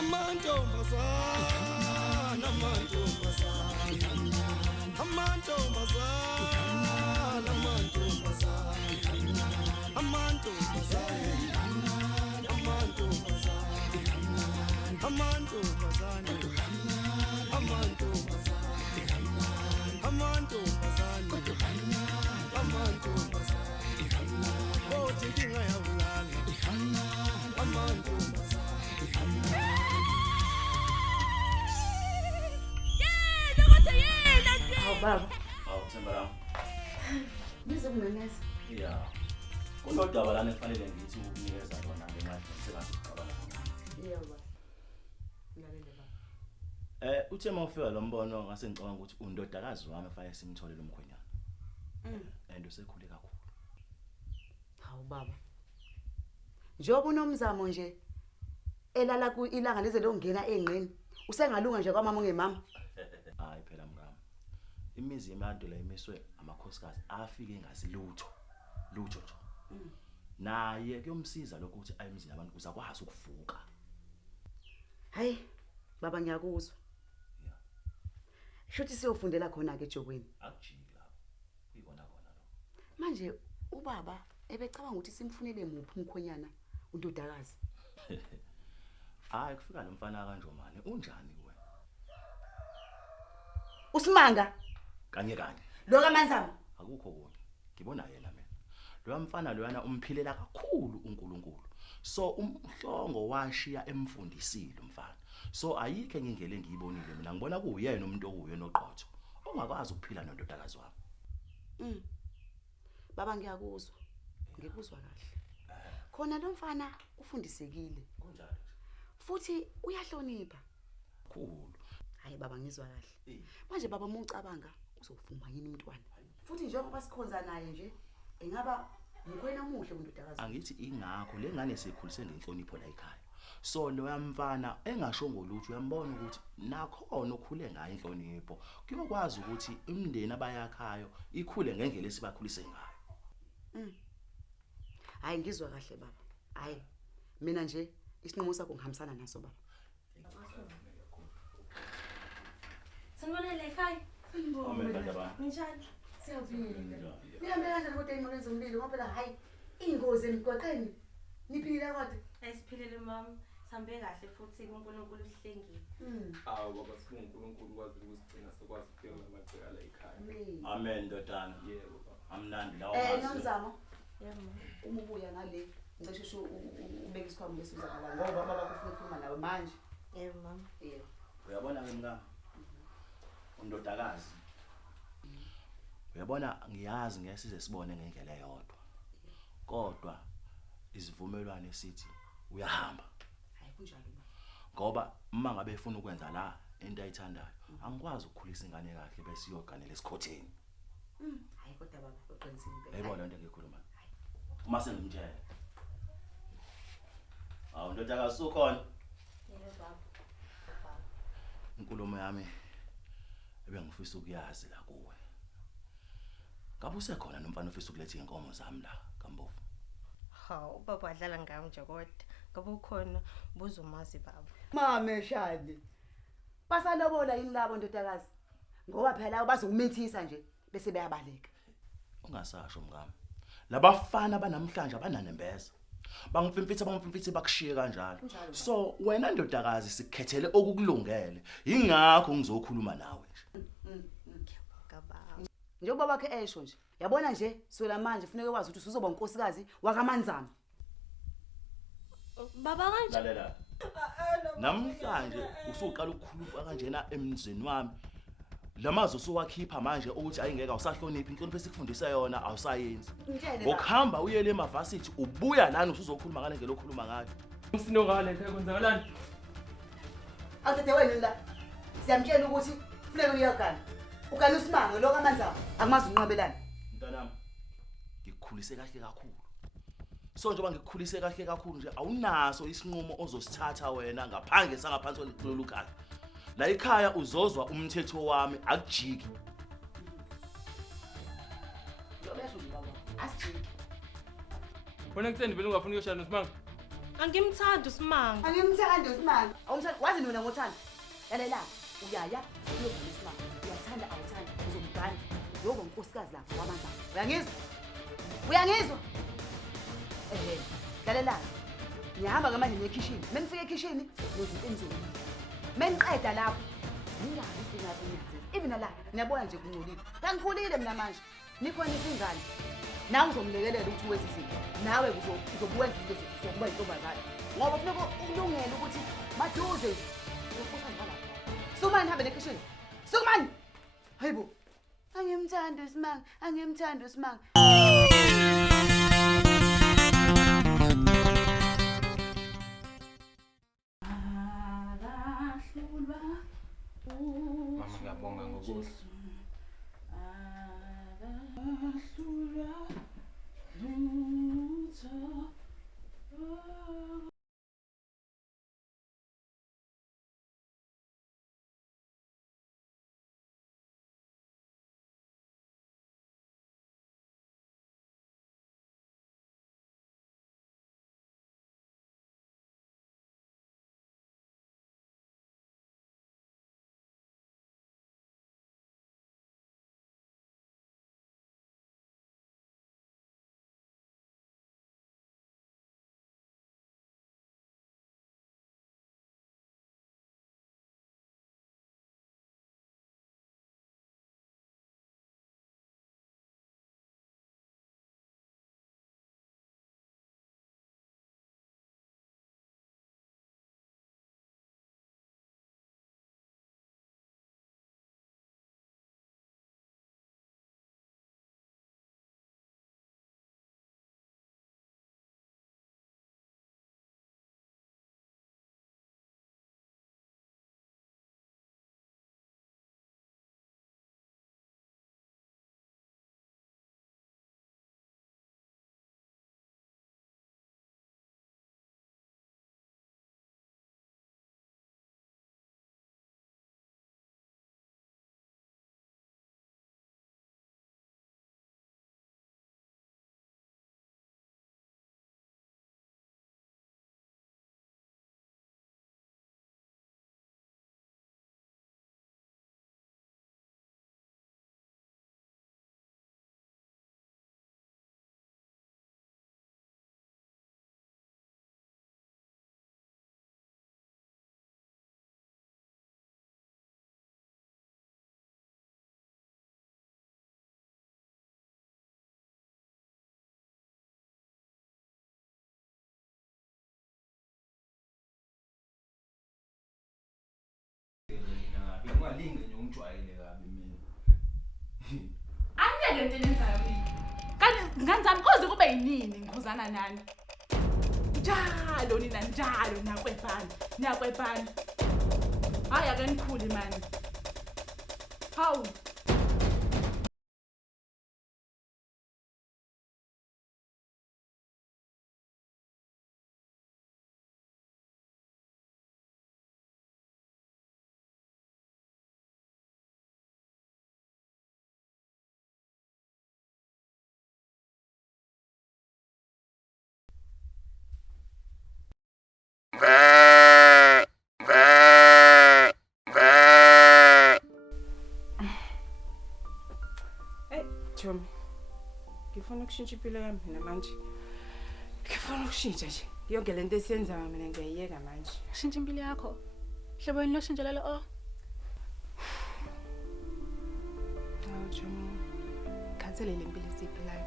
Amantombazana, amantombazana, amantombazana, amantombazana, amantombazana, amantombazana, amantombazana, amantombazana, amantombazana, oh inkinga yabulala, amantombazana. Baba. Awuthemba. Ngizokuneneza. Yeah. Kunodaba lana kufanele ngithi ukunikeza lona ngemali sebenza ukucabanga. Yebo. Ngilalela baba. Uthema ufika lo mbono ngase ngicabanga ukuthi undodakazi wami efanele simthole lo mkhwenyana. And usekhule kakhulu. Hawu baba. Njengoba unomzamo nje elala ku ilanga leze lokungena engqeni. Usengalunga nje kwamama ungemama. Hayi phela mngami. Imizi yemantu la imiswe amakhosikazi afike ngasilutho. Lutho nje. Naye kuyomsiza lokho ukuthi ayemzini abantu uzakwazi ukuvuka. Hayi baba ngiyakuzwa. Yeah. Shothi siyofundela khona ke ejokweni. Akujiki lapho. Uyibona khona lo. Manje ubaba ebecabanga ukuthi simfunele muphi umkhonyana undodakazi. Hayi kufika lo mfana kanjomane unjani kuwe? Usimanga Kanye. lo kaManzamo. Akukho konke. Ngibona yena mina. Lo mfana loyana umphilela kakhulu uNkulunkulu. So umhlongo washiya emfundisile umfana. So ayikho enye indlela engiyibonile mina ngibona kuyena umuntu okuyo noqotho. Ongakwazi ukuphila nondodakazi wami. Baba ngiyakuzwa. Ngikuzwa kahle. Khona lo mfana ufundisekile. Kunjalo nje. Futhi uyahlonipha. Khulu. Hayi baba ngizwa kahle. Manje baba umucabanga uzovuma yini umntwana? Futhi njengoba sikhonza naye nje engaba umkhwena omuhle kundodakazi. Angithi ingakho lengane sikhulise ngenhlonipho la ekhaya. So lo yamfana engashongo lutho uyambona ukuthi nakhona okhule ngayo inhlonipho. Kuyokwazi ukuthi imndeni abayakhayo ikhule ngendlela esibakhulise ngayo. Hayi ngizwa kahle baba. Hayi mina nje isinqumo sakho ngihambisana naso baba. Sanibonele ekhaya. Amen baba. Njani? Siyaphila. Nihambe kanjani kodwa ezinqoleni zomlilo ngoba phela hayi ingozi emgwaqeni. Niphila kodwa. Ayisiphilele mama. Sambe kahle futhi uNkulunkulu uhlengile. Awu baba sifuna uNkulunkulu kwazi ukusigcina sokwazi ukufika ngamagceka la ekhaya. Amen ndodana. Yebo baba. Amnandi lawo. Nomzamo. Yebo mama. Uma ubuya ngale ngicishe ubeka isikhwama besizakala ngoba baba kufuna ukukhuluma nawe manje. Yebo mama. Yebo. Uyabona ke mngami? Undodakazi. Uyabona ngiyazi ngeke size sibone ngendlela eyodwa. Kodwa isivumelwano esithi uyahamba. Hayi kunjalo baba. Ngoba uma ngabe efuna ukwenza la into ayithandayo, angikwazi ukukhulisa ingane kahle bese iyoganela esikhotheni. Hayi kodwa baba uqinisile impela. Yayibona into engikhuluma. Uma sengimtshela. Awu ndodakazi ukhona. Yebo baba. Inkulumo yami ebengifisa ukuyazi la kuwe. Ngabe usekhona nomfana ofisa ukuletha inkomo zami la kaMbovu? Hawu ubaba wadlala ngami nje kodwa. Ngabe ukhona buzomazi baba. Mama Shadi. Basalobola yini labo ndodakazi? Ngoba phela bazongumithisa nje bese beyabaleka. Ungasasho mngami. Labafana banamhlanje abananembeza. Bangifimfithe bakushiye kanjalo. So wena ndodakazi sikukhethele okukulungele. Ingakho ngizokhuluma nawe nje. Njengoba bakhe esho nje. Yabona nje sola manje kufanele wazi ukuthi uzoba unkosikazi wakaManzamo. Baba kanje. Lalela. Namhlanje usuqala ukukhuluma kanjena emzini wami. Lamazo sowakhipha manje ukuthi ayingeke awusahloniphi inhlonipho esikufundisa yona awusayenzi. Ngokuhamba uyele emavasithi ubuya lana usuzokhuluma ngale ngelo okhuluma ngayo. Umsino ngale ekhaya kwenzakalani? Awuthethe wena la. Siyamtshela ukuthi kufanele uyogana. Ugana uSimanga lo kaManzamo akumazi unqabelana. Mntanami ngikukhulise kahle kakhulu. So njengoba ngikukhulise kahle kakhulu nje awunaso isinqumo ozosithatha wena ngaphandle sangaphansi kwelolukhaya. La ekhaya uzozwa umthetho wami akujiki. Yobesho nje baba. Asijiki. Wena kutheni vele ungafuni ukuyoshaya noSimanga? Angimthandi uSimanga. Angimthandi uSimanga. Awumthandi, wazi mina ngothanda. Lalela, uyaya, uyobhala isimanga. Uyathanda awuthanda, uzombhana. Yoba unkosikazi lapha wamanza. Uyangizwa? Uyangizwa? Lalela. Ngiyahamba ngamanje niye ekhishini. Menifika ekhishini, nezinto enizolima. Meniqeda lapho, ningabi singathi niyazi. Even la, ngiyabona nje kungcolile. Ngikhulile mina manje. Nikhona isingane. Nawe uzomlekelela ukuthi uwenze izinto. Nawe uzokwenza izinto zokuba intombazane. Ngoba kufuneka ukulungela ukuthi maduze ukusanda lapha. Sumani nihambe nekhishini. Sumani. Hayibo. Angimthandi uSimanga, angimthandi uSimanga. Mama ngiyabonga ngokuhle. Ingalinge nje ungijwayele kabi mina. Angeke into enenzayo mina. Kanti ngani zami koze kube yinini ngikhuzana nani? Njalo nina njalo niyakwebhana. Hayi ake nikhule mani. Hawu. Jomi, ngifuna ukushintsha impilo yami mina manje. Ngifuna ukushintsha nje. Yonke lento esiyenzayo mina ngiyayiyeka manje. Shintsha impilo yakho. Hlobo yini loshintshelelo Jomi, khansele le mpilo esiphilayo.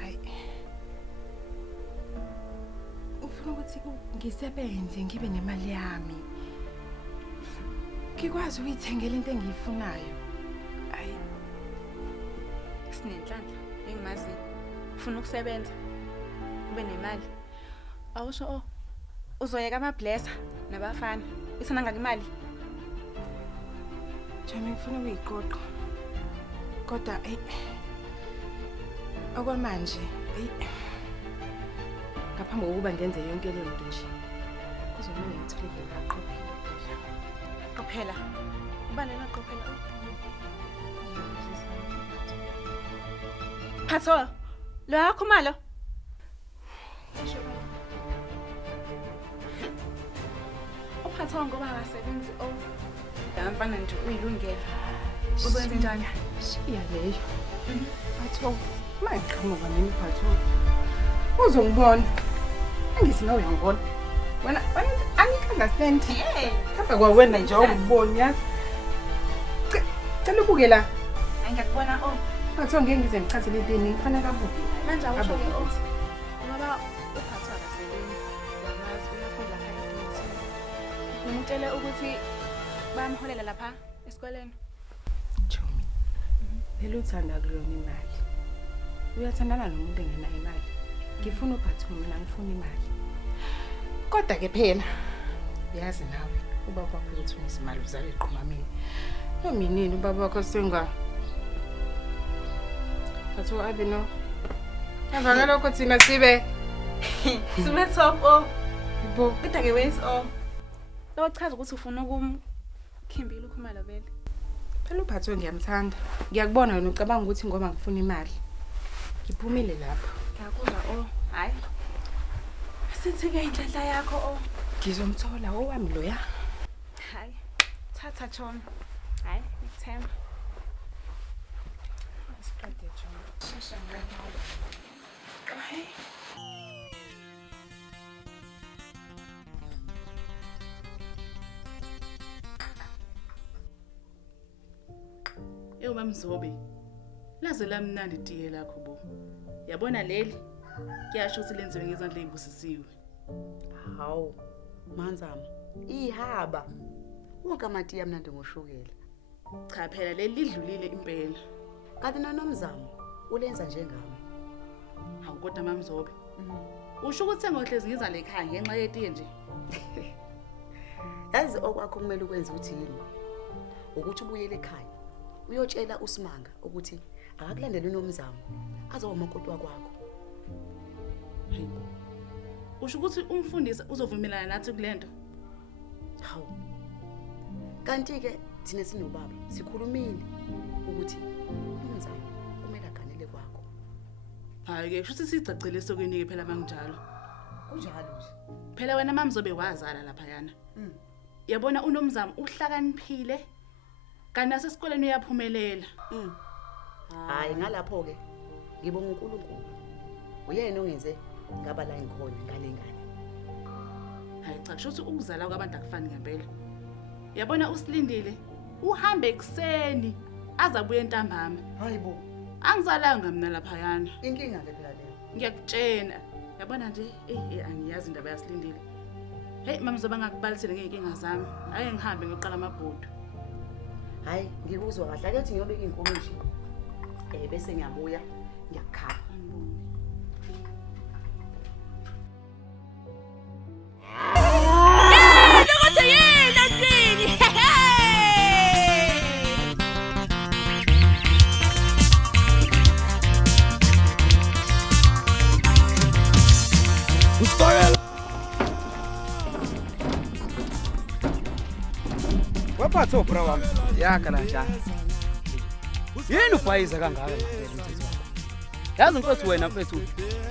Hayi. Ufuna ukuthi ngisebenze ngibe nemali yami. Ngikwazi ukuyithengela into engiyifunayo. Hayi. Sinenhlanhla engimazi. Ufuna ukusebenza ube nemali. Awusho uzoyeka ama-blesser nabafana. Isona ngaka imali. Jomi ngifuna ukuyiqoqa. Kodwa okwamanje ngaphambi kokuba ngenze yonke le nto nje kuzomele ngithole ngaqophela phela. Qophela. Ubani naqophela? Phatho. Lo yakho malo. Ngisho Uphathwa ngoba akasebenzi Mfana nje uyilungela. Uzoyenza njani? Shiya leyo. Uphathwa. Mayiqhamuka nini uphathwa? Uzongibona. Angithi nawe uyangibona. Wena angi-understand. Kapha kwawena nje awungiboni yazi. Cela ubuke la. Ngiyakubona Uphathwa ngeke ngize ngichazele intini. Kufanele abuke. manje awusho ke ngoba uphathwa akasebenzi. Yamazi uyafunda lapha eKington. Ngimtshele ukuthi bayamholela lapha esikoleni. Chomi. Lelo uthanda kulona imali. Uyathandana nomuntu engenayo imali. Ngifuna uphathwa mina ngifuna imali. Kodwa ke phela uyazi nawe ubaba wakho uthunisa imali uzale iqhumamile. Nominini ubaba wakho senga Phatho abino. Yavanga lokho thina sibe top ibo. Kodwa ke wenzi Lochaza ukuthi ufuna ukumkhimbila ukhumalo vele. Phela uphathwe ngiyamthanda. Ngiyakubona wena ucabanga ukuthi ngoba ngifuna imali. Ngiphumile lapho. Ngiyakuzwa hayi. Sithike inhlanhla yakho Ngizomthola owami loya. Hayi. Thatha Chomi. Hayi, ngithemba. Asiqede Chomi. Shasha ngiyakhala. Hayi. Mzobe. Laze lamnandi itiye lakho bo. Yabona leli? Kuyasho ukuthi lenziwe ngezandla ezibusisiwe. Hawu. Manzama. Ihaba. Wonke amatiye amnandi ngoshukela. Cha phela leli lidlulile impela. Kanti noNomzamo ulenza njengami. Hawu kodwa mamzobe. Usho ukuthi sengohlezi ngizale ekhaya ngenxa yetiye nje. Yazi okwakho kumele ukwenze uthi yini? Ukuthi ubuyele ekhaya. Uyotshela uSimanga ukuthi akakulandele uNomzamo azoba umakoti wakwakho. Hayibo. Usho ukuthi umfundisi uzovumelana nathi kulento? Hawu. Kanti ke thina sinobaba sikhulumile ukuthi uNomzamo kumele aganele kwakho. Hayi ke kusho sicacile esokwenike phela manginjalo. Kunjalo nje. Phela wena mamzobe wazala lapha yana. Yabona uNomzamo uhlakaniphile. Kanti nasesikoleni uyaphumelela. Hayi ngalapho ke ngibonga uNkulunkulu. Uyena ongenze ngaba la ngikhona ngalengane. Hayi cha kusho ukuthi ukuzala kwabantu akufani ngempela. Yabona usilindile uhambe ekseni azabuye ntambama. Hayibo. Angizalanga mina lapha yana. Inkinga ke phela leyo. Ngiyakutshena. Yabona nje angiyazi indaba yasilindile. Hey mamzoba ngakubalisele ngeenkinga zami. Ake ngihambe ngiyoqala amabhudu. Hayi ngikuzwa kahle ake uthi ngiyobeka inkomishi. Bese ngiyabuya ngiyakhapha. Waphatho bro wami. Yakha la njani? Yini ubhayiza kangaka ngempela umthetho wakho? Yazi mfethu wena mfethu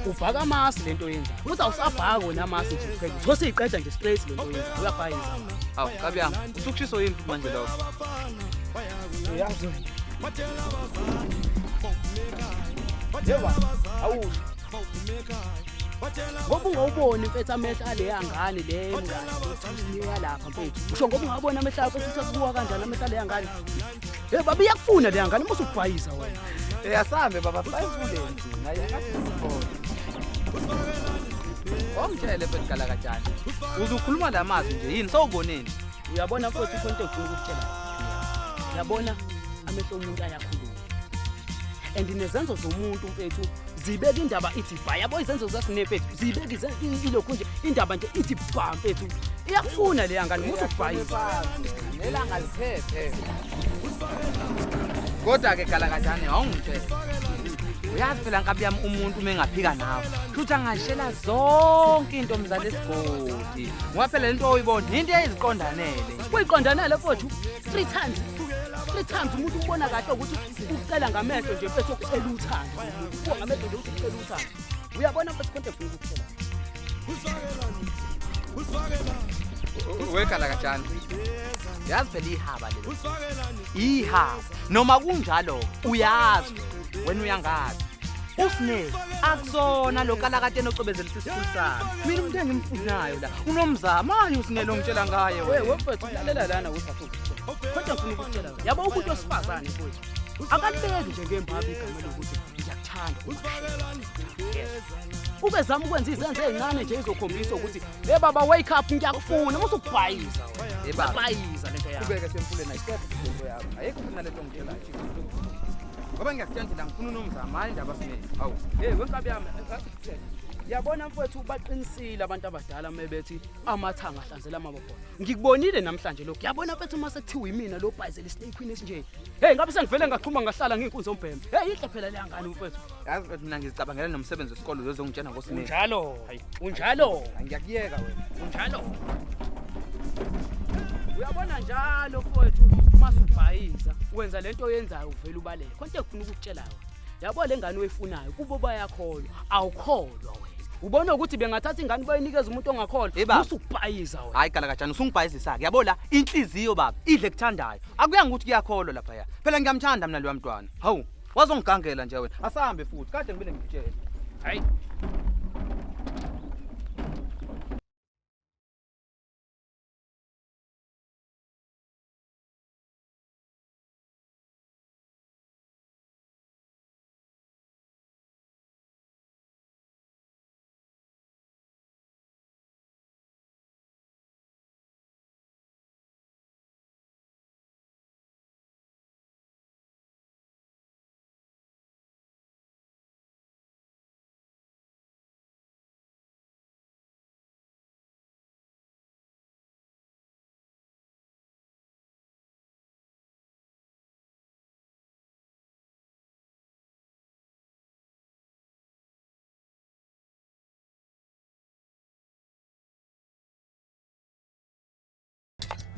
ubhaka amasi lento yenza. Uthi awusabhaka wena amasi nje kuphela. Uthosi iqeda nje straight lento yenza. Uyabhayiza. Hawu kabiyami, usukushiso yini futhi manje lokho? Uyazi. Yeba, awu. Ngoba ungawuboni mfethu amehla ale yangane le ngane. Usinika lapha mfethu. Usho ngoba ungabona amehla akho futhi sekubuka kanjani amehla le yangane. Baba iyakufuna le yangane mase ubhayiza wena. Asambe baba sayifundele thina yakasikhona. Ongitshele phela kala kanjani. Uzukhuluma lamazwi nje yini sawuboneni? Uyabona mfethu ikhonto engifuna ukutshela. Uyabona amehlo omuntu ayakhuluma. And nezenzo zomuntu mfethu zibeka indaba ithi bha yabo izenzo zasinefethu zibeka ilokho nje indaba nje ithi bha mfethu iyakufuna le yangane muthi ubhayiza nelanga liphephe. Kodwa ke kala kanjani awungitshele. Uyazi phela nkabiyami umuntu mengaphika nawe. Futhi angashela zonke into mzala esigodi. Ngoba phela lento oyibona into eyiziqondanele. Kuyiqondanele mfethu 3 times. 3 times umuntu ubona kahle ukuthi ucela ngamehlo nje mfethu ukucela uthando. Ubuka ngamehlo nje ukucela uthando. Uyabona mfethu konke ufuna ukuphela. Wekhala kanjani? Yazi phela ihaba lelo. Ihaba. Noma kunjalo uyazi wena uyangazi. Usine akusona lokala kade nocobezela isikhulu sami. Mina umuntu engimfunayo la unomzamo manje usinelo ngitshela ngaye Wewe mfethu lalela lana usathu. Kodwa ngifuna ukutshela wena. Yabo umuntu osifazane mfethu. Akalibeki nje ngembabi igama lokuthi ngiyakuthanda. Ube zama ukwenza izenzo ezincane nje ezokhombisa ukuthi hey baba wake up ngiyakufuna mase ubhayiza wena. Ebhayiza lento yakho. Ubeke semfuleni ayikho into yakho. Ayikho khona lento ngitshela nje. Ngoba ngiyakutshela ngifuna unomzamo hayi indaba sinele. Hawu. Hey wenkabi yami ngakuthela. Yabona mfethu baqinisile abantu abadala mebethi amathanga ahlanzela amabobho. Ngikubonile namhlanje lokho. Yabona mfethu mase kuthiwa yimina lo bhayizela snake queen esinje. Hey ngabe sengivele ngaqhuma ngahlala nginkunzi ombhembe. Hey ihle phela le ngane mfethu. Yazi mfethu mina ngizicabangela nomsebenzi wesikole uzongitshena ngosinele. Unjalo. Hayi unjalo. Ngiyakuyeka wena. Unjalo. Uyabona njalo mfethu mase ubhayiza wenza lento oyenzayo uvela ubaleke. Konke ufuna ukukutshela wena. Yabo le ngane oyifunayo kubo bayakholwa. Awukholwa wena. Ubona ukuthi bengathatha ingane bayinikeza umuntu ongakholwa usubhayiza wena. Hayi kala kanjani usungibhayizisa ke yabo la inhliziyo baba idle kuthandayo akuyanga ukuthi kuyakholwa lapha ya phela ngiyamthanda mina lo mntwana hawu wazongigangela nje wena asahambe futhi kade ngibile ngikutshela hayi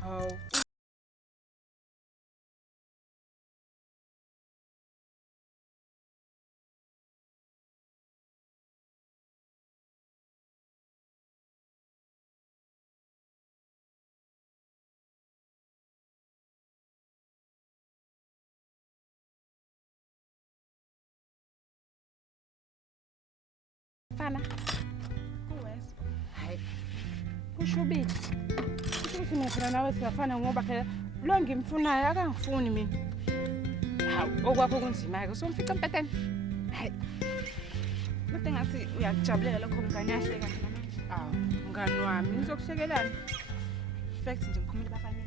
Hawu. Fana. Uwes. Hayi. Ushubile. Ukuthi ngifuna nawe siyafana ngoba phela lo ngimfunayo akangifuni mina. Hawu okwakho kunzima ke usomfica empeteni. Hayi. Manje ngathi uyakujabulela lokho mngane yahle kahle namanje. Awu mngani wami ngizokuhlekelana. Fact nje ngikhuluma bafanele.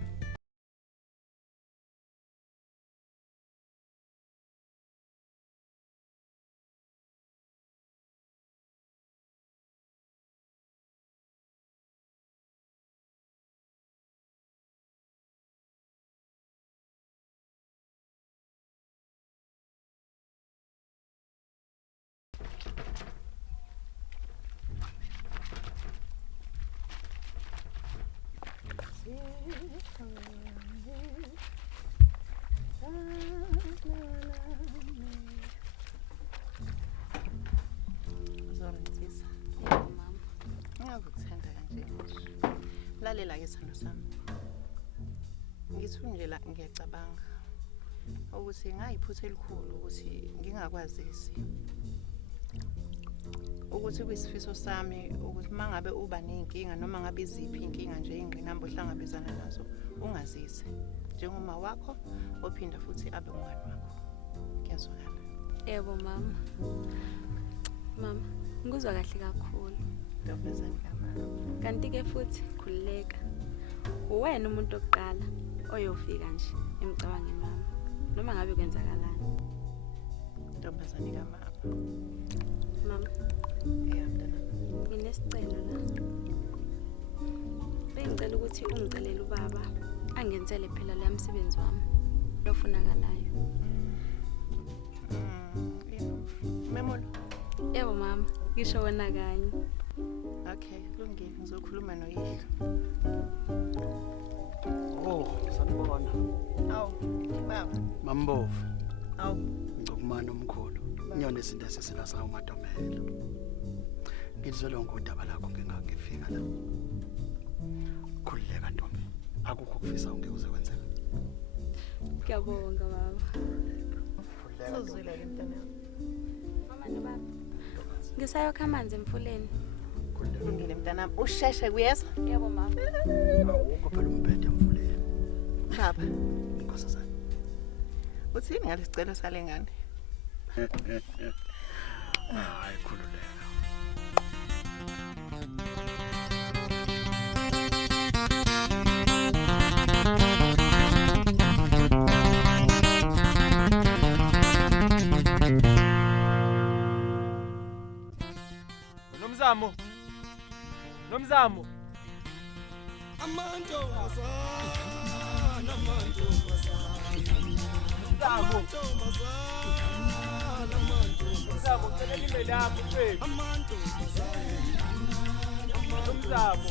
Zorensisa. Mama. Ngiyakuthanda kanje. Lalela ke sithando sami. Ngithi nje la ngiyacabanga ukuthi ngayiphutha elikhulu ukuthi ngingakwazisi. Ukuthi kuyisifiso sami ukuthi mangabe uba nenkinga noma ngabe iziphi inkinga nje ingqinamba ohlangabezana nazo ungazise njengoma wakho ophinda futhi abe umngane wakho. Ngiyazwakala. Yebo mama. Mama, ngizwa kahle kakhulu. Ndovezani kama. Kanti ke futhi khulileka. Uwena umuntu oqala oyofika nje emcabangeni wami. Noma ngabe kwenzakalani. Ndovezani kama. Mama. Mntana. Nginesicelo la. Bengicela ukuthi ungicelele ubaba angenzele phela la msebenzi wami lofunakalayo. Memolo. Yebo mama, ngisho wena kanye. Okay, kulungile ngizokhuluma noyihlo. Oh, sanibona. Awu, baba. Mambovu. Awu, Ngcokumana omkhulu. Inyoni izinto esisela sawo madomela. Ngizolo ngodaba lakho ngingangifika la. Khulileka Ntombi. Akukho ukufisa ongeke uze kwenzeka. Ngiyabonga baba. Uzozwela le mntana. Mama nobaba. Ngisayokha amanzi emfuleni. Kulungile mntana. Usheshe kuyezwa? Yebo mama. Awukho phela umphethe emfuleni. Baba, Nkosazana. uthini ngalesicelo sale ngane? Hayi khululeka. Nomzamo. Amantombazana, Nomzamo, cela libe lapho mfethu. Nomzamo.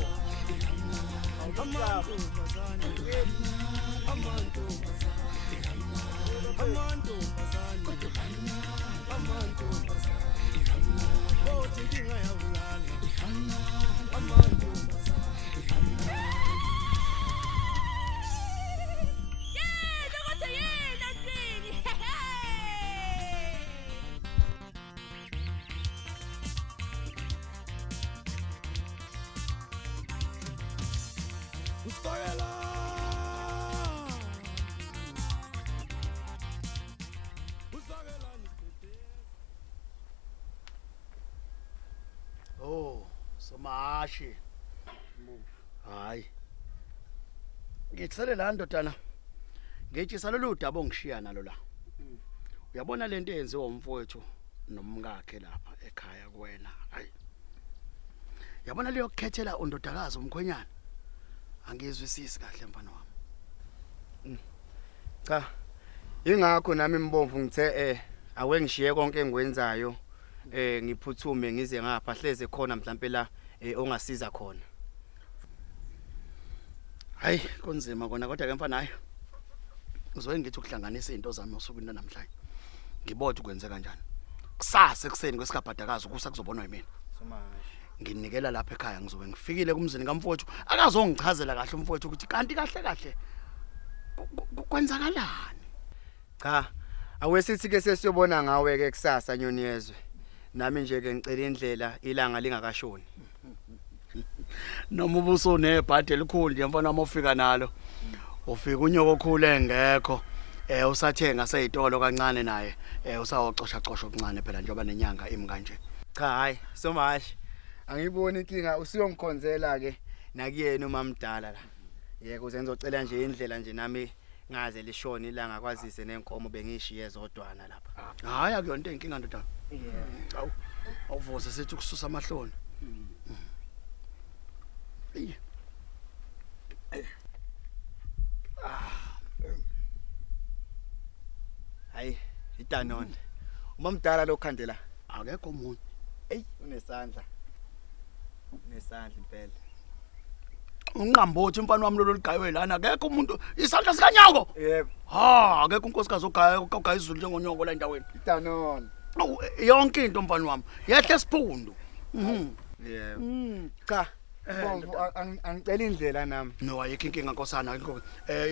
Oh, somashi. Hayi. Ngitsele la ndodana. Ngitshisa lolu daba ongishiya nalo la. Uyabona lento eyenziwa umfowethu nomkakhe lapha ekhaya kuwena. Hayi. Yabona leyo kukhethela undodakazi umkhwenyana. Angizwisisi kahle mfana wami. Cha. Ingakho nami imbomvu ngithe awe ngishiye konke engikwenzayo ngiphuthume ngize ngapha hleze khona mhlambe la ongasiza khona. Hayi kunzima kona kodwa ke mfana hayi. Uzowe ngithi ukuhlanganisa izinto zami osukwini namhlanje. Ngibothe ukwenze kanjani. Kusasa ekseni kwesigabhadakazi ukusa kuzobonwa yimina. Somashi. Nginikela lapha ekhaya ngizobe ngifikile kumzini kamfowethu akazongichazela kahle umfowethu ukuthi kanti kahle kwenzakalani. Cha. Awesithi ke sesiyobona ngawe ke kusasa nyoni yezwe. Nami nje ke ngicela indlela ilanga lingakashoni. Noma ubuso nebhadi elikhulu nje mfana wami ofika nalo. Ufika unyoko okhulu engekho. Usathenga seyitolo kancane naye. Usawocosha okuncane phela njengoba nenyanga imi kanje. Cha hayi Somashi. Angiboni inkinga usiyongikhonzela ke nakuyena umamdala la. Yeke uze ngizocela nje indlela nje nami ngaze lishoni ilanga kwazise nenkomo bengishiye zodwana lapha. Hayi akuyonto enkinga ndodana. Hawu. Awuvuze sethi ukususa amahloni. Hayi idanone. Umamdala lokhandela akekho umuntu. Unesandla. Unesandla impela. Unqambothi mfana wami lo ligaywe lana akekho umuntu isandla sikanyoko. Yebo. Ha akekho unkosikazi ogaya izulu njengonyoko la endaweni. Idanone. Yonke into mfana wami yehle siphundu. Yebo. Cha. Bomvu angicela indlela nami. No ayikho inkinga nkosana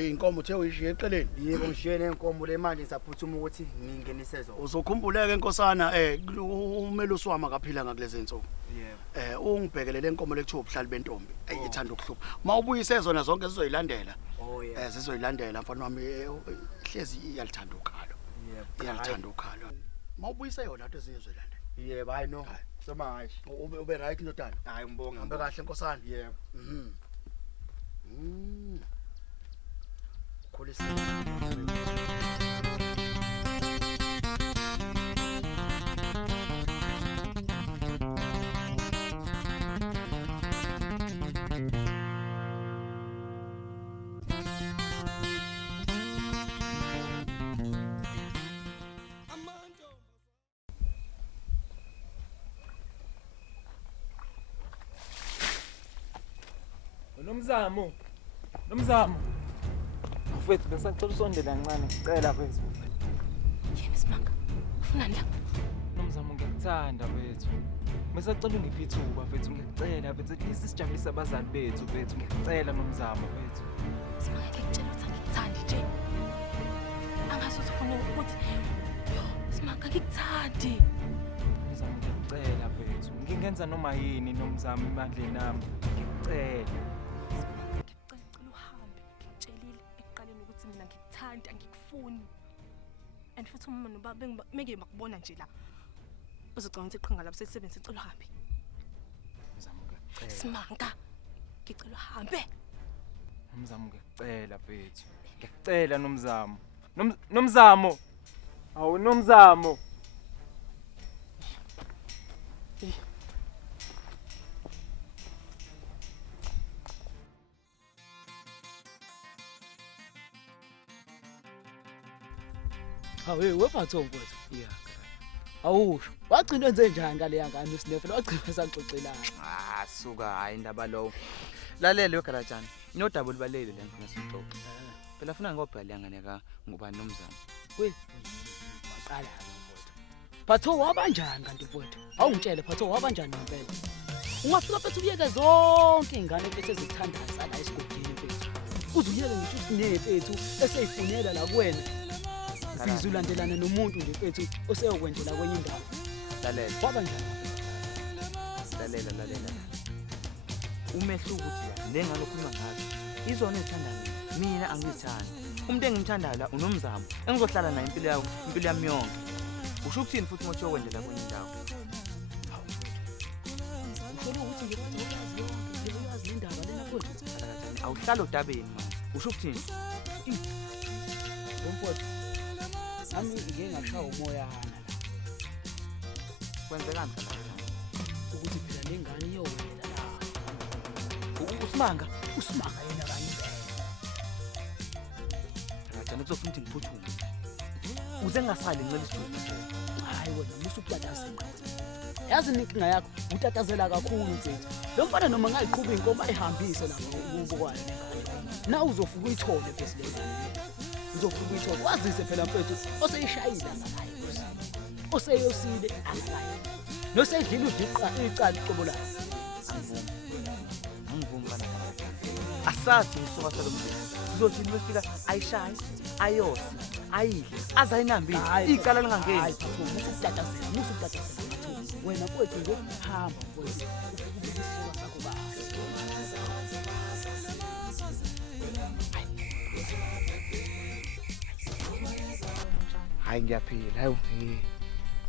inkomo uthe uyishiye eqeleni. Yebo ngishiye nenkomo le manje saphuthuma ukuthi ngingenise zona. Uzokhumbuleka nkosana umelusi wami akaphila ngakulezi insuku. Yebo. Ungibhekelele inkomo lekuthiwa ubuhlali bentombi eyithanda ukuhlupha. Mawubuyise zona zonke zizoyilandela. Oh yeah. Zizoyilandela mfana wami hlezi iyalithanda ukhalo. Yebo. Iyalithanda ukhalo. Mawubuyise yona into ezinye zizoyilandela. Yebo hayi no. Somashi. Ube right ndodana. Hayi ngibonga. Hambe kahle nkosana. Yebo. Khulisa. Nomzamo. Mfethu besacela usondela kancane ngicela mfethu. Yini sibanga? Ufunani la? Nomzamo ngiyakuthanda mfethu. Mesacela ungiphi ithuba mfethu ngiyacela mfethu isijabulisa abazali bethu mfethu ngiyacela nomzamo mfethu. Simake ngitshela ukuthi angikuthandi nje. Angazi ufuna ukuthi Simaka ngikuthandi. Nomzamo ngiyacela mfethu. Ngingenza noma yini nomzamo emandleni nami. Ngiyacela. Ngicela uhambe ngitshelile ekuqaleni ukuthi mina ngikuthanda angikufuni. And futhi uma nobaba meke bakubona nje la. Uzocanga ukuthi iqhinga lapho sesisebenzisa icela uhambe. Nomzamo ngiyacela. Simaka ngicela uhambe. Nomzamo ngiyacela mfethu. Ngiyacela nomzamo. Nomzamo. Awu nomzamo. Hawe wephatho mfowethu. Yeah. Awusho. Wagcina wenze njani ngale yangane uSnefela wagcina saxoxelana. Suka hayi indaba lo. Lalele wegarajani. Inodaba libalele le ngifuna simxoxe. Phela ufuna ngobhala yangane ka ngubani nomzamo. We waqala mfowethu. Phatho wabanjani kanti mfowethu? Awungitshele phatho wabanjani ngempela? Ungafika phethu uyeke zonke ingane bese zithandaza la esigodini mfethu. Uzuyeke ngisho uSnefethu eseyifunela la kuwena. Sizulandelana nomuntu nje mfethu oseyokwenzela kwenye indawo. Lalela. Wabanjani? Lalela. Umehlo ukuthi le ngalo khuluma ngazo. Izona ezithandana. Mina angizithandi. Umuntu engimthandayo la unomzamo. Engizohlala naye impilo yami yonke. Usho ukuthini futhi mothi yokwenzela kwenye indawo? Ufuna ukuthi ngiyazi indaba lena mfowethu. Awuhlala odabeni manje. Usho ukuthini? Mfowethu. Ami ngeke ngashaya umoya hana. Kwenzekani kana? Ukuthi phela lengane iyowela la. Usimanga yena kanye. Ngajana kuzofuna ukuthi ngiphuthume. Uze ngasali ngicela isithuba nje. Hayi wena musukutatazela. Yazi inkinga yakho utatazela kakhulu mfethu. Lo mfana noma ngayiqhuba inkomo ayihambise lapha ubukwane ngane. Na uzofuka uyithole bese le ngane. Uzofuka uyithole. Wazise phela mfethu oseyishayila ngalayo. Oseyosile angalayo. Noseyidlile udiqa icala iqobo layo. Angivumi kana. Asazi usuka salomsebenzi. Uzothi befika ayishaye, ayosi, ayidle, azayinambi icala lingangeni. Musukutatazela. Wena kwethu ngokuhamba kwethu. Ukubisela sakho ba. Hayi ngiyaphila, hayi.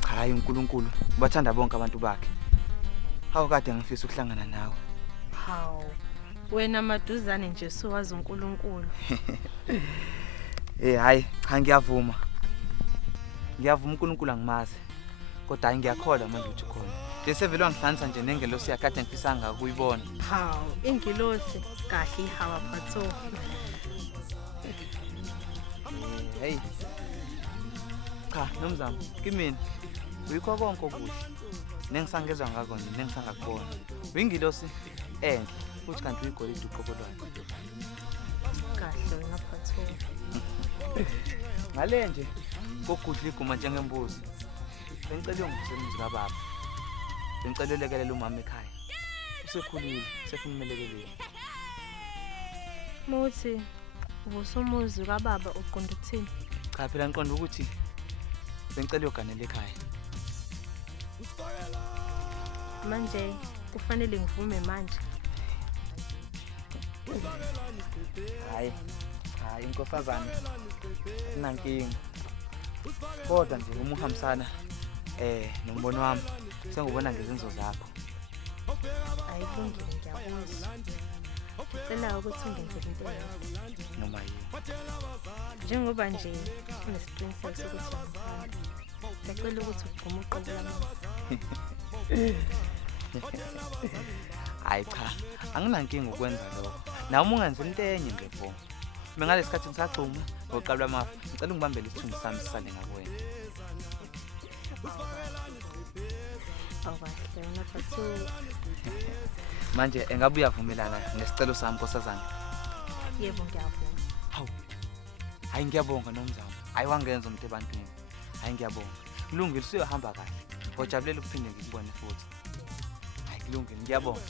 Hayi uNkulunkulu, ubathanda bonke abantu bakhe. Hawu kade ngifisa ukuhlangana nawe. Hawu. Wena maduzane nje sowazi uNkulunkulu. Hayi, ngiyavuma. Ngiyavuma uNkulunkulu angimazi. Kodwa hayi ngiyakholwa manje ukuthi khona. Bese vele wangihlanisa nje nengelosi yakade ngifisanga ukuyibona. Hawu, ingilosi kahle ihawa phatho. Hey. Cha, nomzamo, kimi uyikho konke okuhle. Nengisangezwa ngako nje, nengisangakubona. Uyingilosi enhle, futhi kanti uyigolide uqokolwane. Kahle wena phatho. Ngale nje kokudla iguma njengembuzi. Bengicela ungumsebenzi kaBaba. Bengicela ulekelele umama ekhaya. Usekhulile, sefuna umelekelele. Muthi ubusomuzi kaBaba uqonda ukuthini? Cha phela ngiqonda ukuthi bengicela uyoganela ekhaya. Manje kufanele ngivume manje. Hayi inkosazana. Sinankinga. Kodwa nje uma uhambisana nombono wami sengubona ngezinzo zakho. Ayilungile ngiyakuzwa. Cela ukuthi ungenzele into noma yini. Njengoba nje unesiqiniseko sokuthi ngiyakuzwa. Ngicela ukuthi ugqume uqobo lami. Hayi cha, anginankinga ukwenza lokho. Nawe ungenza into enye nje pho. Mina ngalesikhathi ngisagcuma ngoqalwa amafu. Ngicela ungibambele isithunzi sami sisale ngakuwena. Awukahle wena phatho. Manje engabe uyavumelana nesicelo sami nkosazana? Yebo ngiyavuma. Hawu. Hayi ngiyabonga nomzamo. Hayi wangenza umuntu ebantwini. Hayi ngiyabonga. Kulungile siyohamba kahle. Ngojabulela ukuphinde ngikubone futhi. kulungile ngiyabonga.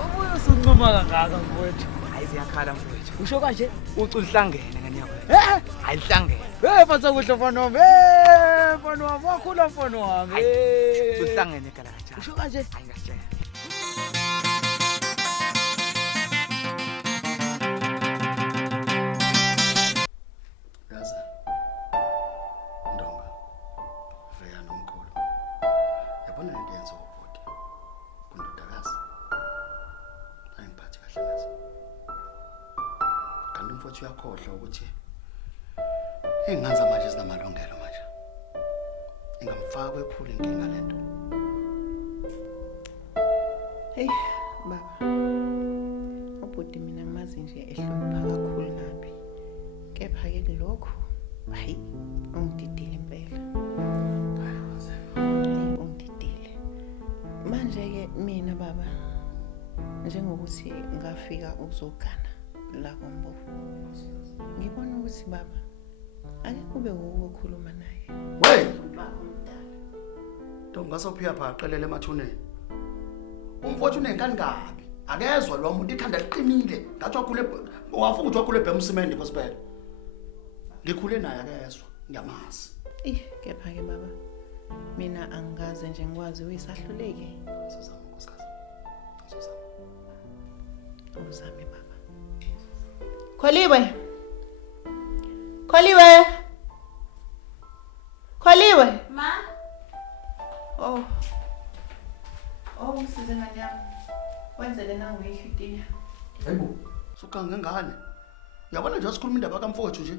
Ubuye usunquma kangaka mfowethu. Hayi ziyakhala mfowethu. Usho kanje Uculihlangene ngani yakho. Hayi lihlangene. Phatha kuhle mfana wami. Mfana wami wakhula mfana wami. Uculihlangene ekala kanjani. Usho kanje? Hayi ngiyatshela. Yazi. Ndonga. Veya nomkhulu. Yabona lento yenza ubhuti. Kundodakazi. Ayingiphathi kahle nazo. Kanti mfowethu uyakhohlwa ukuthi engazi manje sinamalungelo manje. Ingamfaka kwephula inkinga lento. Hey baba. Ubhuti mina ngimazi nje ehlonipha kakhulu nabi. Kepha ke lokho hayi ungididile impela. Ungididile. Manje ke mina baba njengokuthi ngafika ukuzogana la koMbovu. Ngibona ukuthi baba ake kube ukukhuluma naye. Wey! Ntongasophiya pha aqelele emathuneni. Umfowethu unenkani kabi. Akezwa lo muntu ikhanda liqinile. Ngathi wakhule wafuka ukuthi wakhule ebhemsimende phosphela. Ngikhule naye akezwa. Ngiyamazi. Kepha ke baba mina angaze nje ngikwazi uyisahluleke. Sizama nkosikazi. Sizama. Uzame baba. Kholiwe. Kholiwe. Kholiwe. Ma. Oh. Oh, usize nganyama. Wenzele nangu ihlidiya. Hayibo. Suka ngengane. Yabona nje sikhuluma indaba kaMfowethu nje.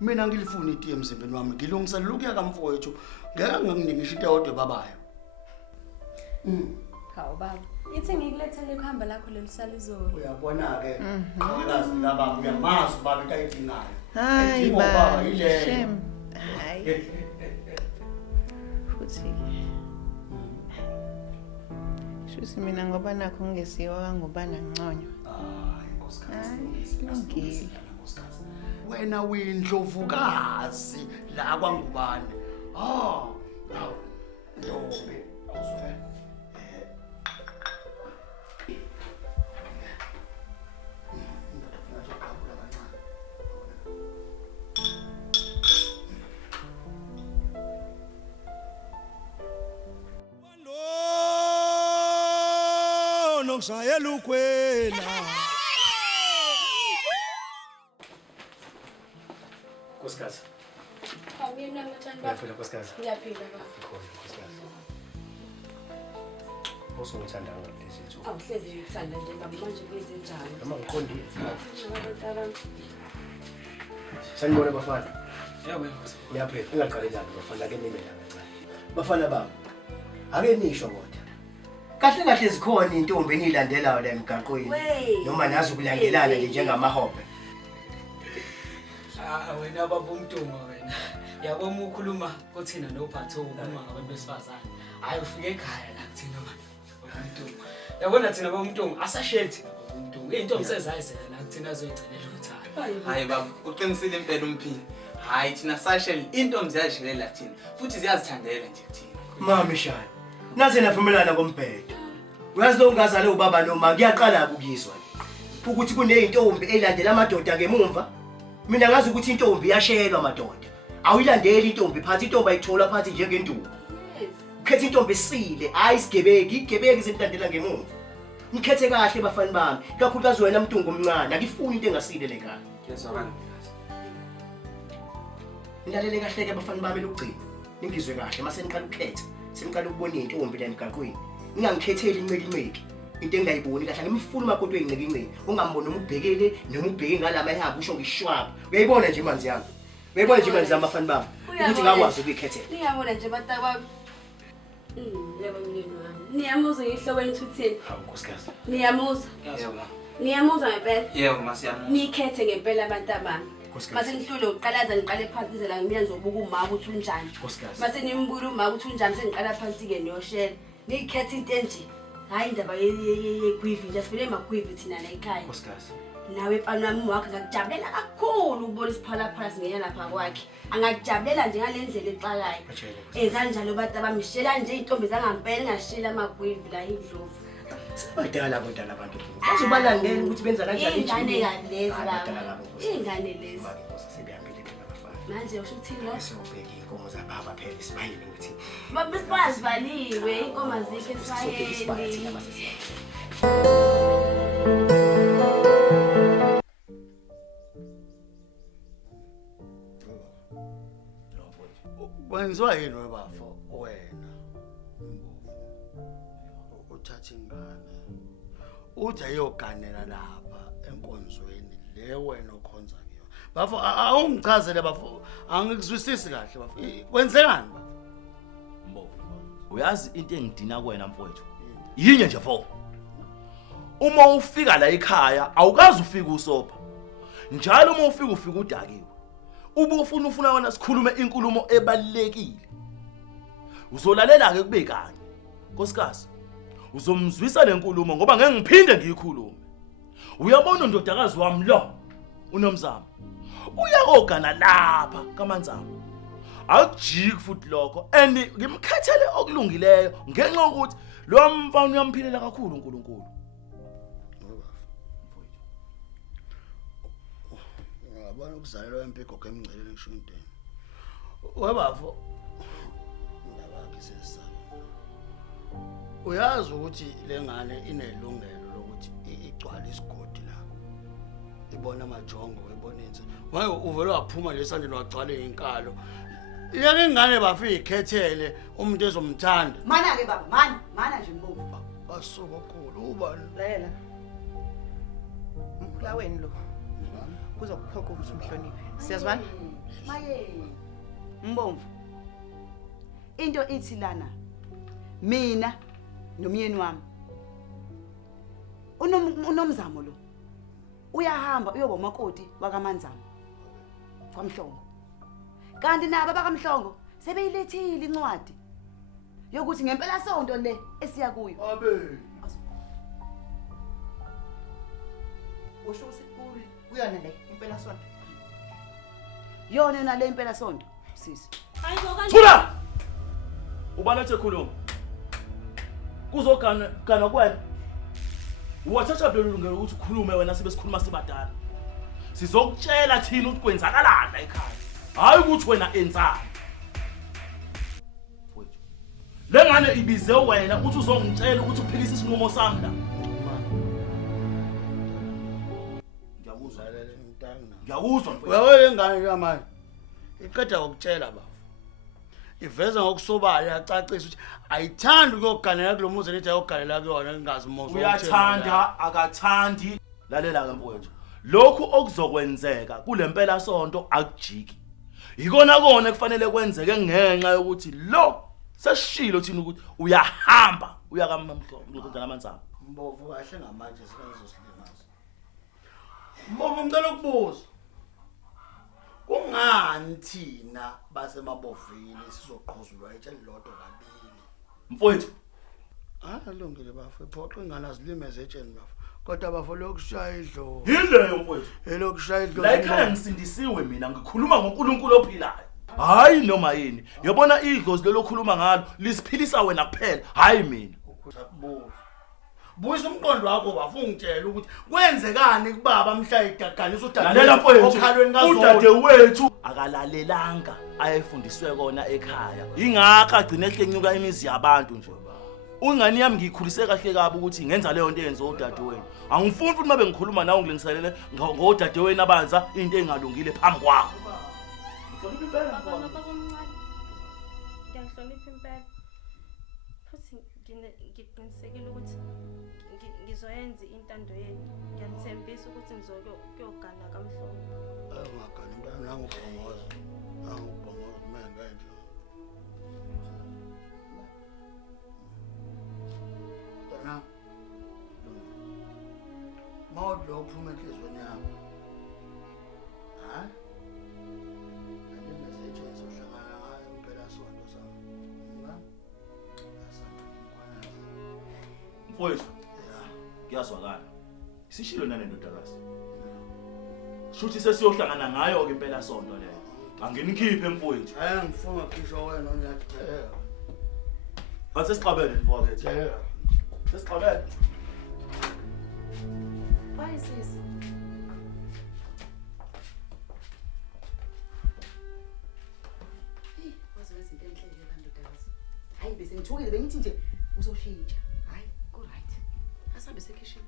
Mina ngilifuna itiye emzimbeni wami. Ngilungiselela ukuya kaMfowethu. Ngeke ngingingisho into yodwa babayo. Hawu baba. Ithi ngikulethele ukuhamba lakho lelisala izolo. Uyabona ke. Ngikazi ngababa uyamazi baba into ayidingayo. Hayi baba ile. Shem. Hayi. Futhi. Shusi mina ngoba nakho ngesiwa kangubana ngconywa. Hayi nkosikazi. Ngile. Wena uyindlovukazi la kwangubane. Hawu. Ntombi. Awuzwe. Nokushayela ukhwela. Nkosikazi. Awuyena mthandi baba. Uyaphila nkosikazi. Ngiyaphila baba. Khona nkosikazi. Usungithanda ngalezi zinto. Awuhlezi ngikuthanda nje baba manje kwenze njani? Noma ngiqondile. Ngabantwana. Sanibona bafana. Yebo. Ngiyaphila ungaqalelani bafana ke nime la kancane. Bafana bami. Ake nisho kodwa. Kahle kahle zikhona intombi enilandelayo la emgaqweni. Noma nazi ukulandelana nje njengamahobhe. Wena baba uMtunga wena. Yabona ukukhuluma kothina noPhatho uma ngabantu besifazane. Hayi ufike ekhaya la kuthina baba uMtunga. Yabona thina baba uMtunga asashelthi baba uMtunga. Into ngisezayizela la kuthina azoyicelela uthando. Hayi baba uqinisile impela umphini. Hayi thina sashel into mziyashilela thina futhi ziyazithandela nje kuthina. Mama Shani. Naze navumelana kombhedo. Uyazi lo ngazale ubaba noma kuyaqala ukuyizwa. Ukuthi kuneyintombi elandela amadoda ngemuva. Mina ngazi ukuthi intombi iyashelwa madoda. Awuyilandeli intombi phansi intombi ayithola phansi njengenduku. Ukhethe intombi esile, hayi isigebeki, igebeki izinlandela ngemuva. Ngikhethe kahle bafana bami. Kakhulukazi wena Mtungu omncane, akifuni into engasile lekhaya. Ngiyazwakala. Nilalele kahle ke bafana bami lokugcina. Ningizwe kahle mase niqala ukukhetha. Seniqala ukubona intombi la emgaqweni. Ningangikhetheli inceki. Into engayiboni kahle ngimfuna umakoti weyinceki. Ungamboni noma ubhekele noma ubheke ngalama ehamba usho ngishwaba. Uyayibona nje manzi yami. Uyayibona nje manzi amafana bami. Ukuthi ngakwazi ukuyikhethela. Niyabona nje batakwa. Yebo mlini wami. Niyamuza ngihlobeni thuthini. Hawu nkosikazi. Niyamuza. Yebo. Niyamuza ngempela. Yebo masiyamuza. Nikhethe ngempela abantu abami. Mase nihlule uqalaza ngiqale phansi izela ngimiya ngizobuka uma ukuthi unjani. Mase nimbuka uma ukuthi unjani sengiqala phansi ke niyoshela. Nikhethe into enje. hayi indaba yegwivi nje sifike emagwivi thina la ekhaya Nkosikazi. nawe mfana wami wakhe ngakujabulela kakhulu ukubona isiphalaphala singena lapha kwakhe angakujabulela nje ngalendlela exakayo enza njalo bathi abamshela nje intombi zangampela ngashila amagwivi la indlovu Badala abantwana abantu. Bazobalandela ukuthi benza kanjani ingane kalezi baba ingane lezi sebeyambile phela abafana. manje usho ukuthini lo Sobheka inkomo zababa phela isibayini ukuthi baba sibaliwe inkomo azikho esayeni Kwenziwa yini webafo wena? Uthatha ingane. Uthi ayoganela lapha enkonzweni le wena okhonza kuyo. Bafo awungichazele bafo angikuzwisisi kahle bafo. Kwenzekani bafo? Mbovu. Uyazi into engidina kuwena mfowethu. Yinye nje fo. Uma ufika la ekhaya awukazi ufika usopha. Njalo uma ufika udakiwe. Ufuna wena sikhulume inkulumo ebalekile. Uzolalela ke kube kanye. Nkosikazi, uzomzwisa lenkulumo ngoba ngeke ngiphinde ngiyikhulume. Uyabona ndodakazi wami lo unomzamo. Uyakogana lapha kaManzamo. Akujiki futhi lokho and ngimkhethele okulungileyo ngenxa ukuthi lo mfana uyamphilela kakhulu uNkulunkulu. Ngiyabona ukuzalelwa empiko kemngceleni ngisho intweni. Webafo ndabakhe sesisaba. Uyazi ukuthi lengane inelungelo lokuthi igcwala isigodi la. Ibona amajongo, ibona inze. Maye uvele waphuma lesandleni wagcwala inkalo. Iyake ingane bafike ikhethele umuntu ezomthanda. Mana ke baba, mana nje Mbovu. Basuka okhulu ubani? Layela. Mplaweni lo. Kuzokuphokha ukuthi umhloniphe. Siyazwana? Maye. Mbovu. Into ithi lana. Mina nomyeni wami. Unomzamo lo. Uyahamba uyoba umakoti wakaManzamo. KwaMhlongo. Kanti nabo bakaMhlongo sebeyilethile incwadi yokuthi ngempela sonto le esiya kuyo. Abe. Usho usikhulu kuyona le impela sonto. Yona le impela sonto sisi. Thula! Ubalethe khuluma. Kuzogana kwena. Wathatha phela ulungelo ukuthi ukhulume wena sibe sikhuluma sibadala. Sizokutshela thina ukuthi kwenzakalana ekhaya. Hayi ukuthi wena enzani. Mfowethu. Lengane ibize wena ukuthi uzongitshela ukuthi uphilisa isinqumo sami la. Ngiyakuzwa mntana. Ngiyakuzwa mfowethu. Wewe lengane kamanje. Iqeda ukutshela bafo. Iveza ngokusobala yacacisa ukuthi ayithandi ukuyoganela kulomuzi lethi ayoganela kuyona ngingazi umozo. Uyathanda akathandi lalela ke mfowethu. Lokhu okuzokwenzeka kulempela sonto akujiki. Ikona kona kufanele kwenzeke ngenxa yokuthi lo sesishilo thina ukuthi uyahamba uyakamamhlongo kaManzamo. Mbovu kahle ngamanje sikazosilimaza. Mbovu ngicela ukubuza. Kungani thina basemabovini sizoqhuzulwa itshe lodwa kabili? Mfowethu. Lungile bafo iphoqo ingane azilimeze etsheni bafo. Kodwa bafo lokushaya idlo. Yileyo mfowethu. Elokushaya idlo. La ekhaya ngisindisiwe mina ngikhuluma ngoNkulunkulu ophilayo. Hayi noma yini. Yabona idlozi lelo khuluma ngalo lisiphilisa wena kuphela, hayi mina. Buyisa umqondo wakho bafo ungitshela ukuthi kwenzekani kubaba mhla igaganisa udade. Lalela mfowethu. Okhalweni kaZola. Udade wethu akalalelanga ayefundiswe kona ekhaya. Ingakho agcina ehlenyuka imizi yabantu nje. Ungani yami ngikhulise kahle kabi ukuthi ngenza leyo nto yenza udade wenu. Angifuni futhi mabe ngikhuluma nawe ngilingiselele ngodade wenu abanza into engalungile phambi kwakho. Ngihlonipha impela Baba omncane. Ngiyahlonipha impela. Futhi ngiqinisekile ukuthi ngizoyenza intando yenu. Ngiyathembisa ukuthi ngizokuyogana kaMhlongo. Ungagana umntana nangubhongoza. Angubhongoza manje nje. Tana. Mawudlo uphuma enhlizweni yakho. Ha? Ande message ezohlangana ngayo impela sonto sami. Nga? Mfowethu. Kuyazwakala. Sishilo nane ndodakazi. Shuthi sesiyohlangana ngayo ke impela sonto leyo. Anginikhiphe mfowethu. Ngifuna ukukhisha wena ngiyacela. Bathi siqabele mfowethu. Sesiqabele. Bye sis. Hey, wazenza into enhle ke bandodakazi. Hayi bese ngithukile bengithi nje uzoshintsha. Hayi, go right. Asabe sekishini.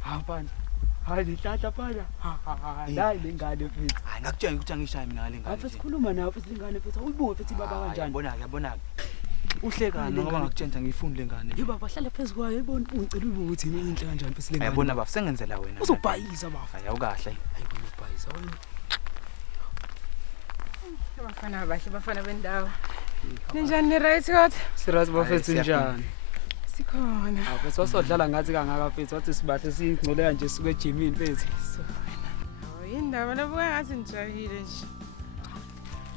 Hapana. Hayi lihlahla phana. Hayi lengane mfethu. Hayi ngakutshela ukuthi angishaye mina ngale ngane. Afethu sikhuluma nawe futhi lengane mfethu. Awuyibuke futhi baba kanjani. Yabona. Uhlekana ngoba ngakutshela ngiyifunda lengane. Yiba bahlala phezulu kwayo yibona ungicela ubuke ukuthi yini inhle kanjani futhi lengane. Yabona baba sengenzela wena. Uzobhayisa baba. Hayi awukahle. Hayi ubhayisa wena. Bafana bendawo. Ninjani ni right kodwa? Sirazi bafethu njani? Sikhona. Afethu wasodlala ngathi kangaka fethu wathi sibahle singcoleka nje suke ejimini fethu. Indaba lobuka ngathi nijahile nje.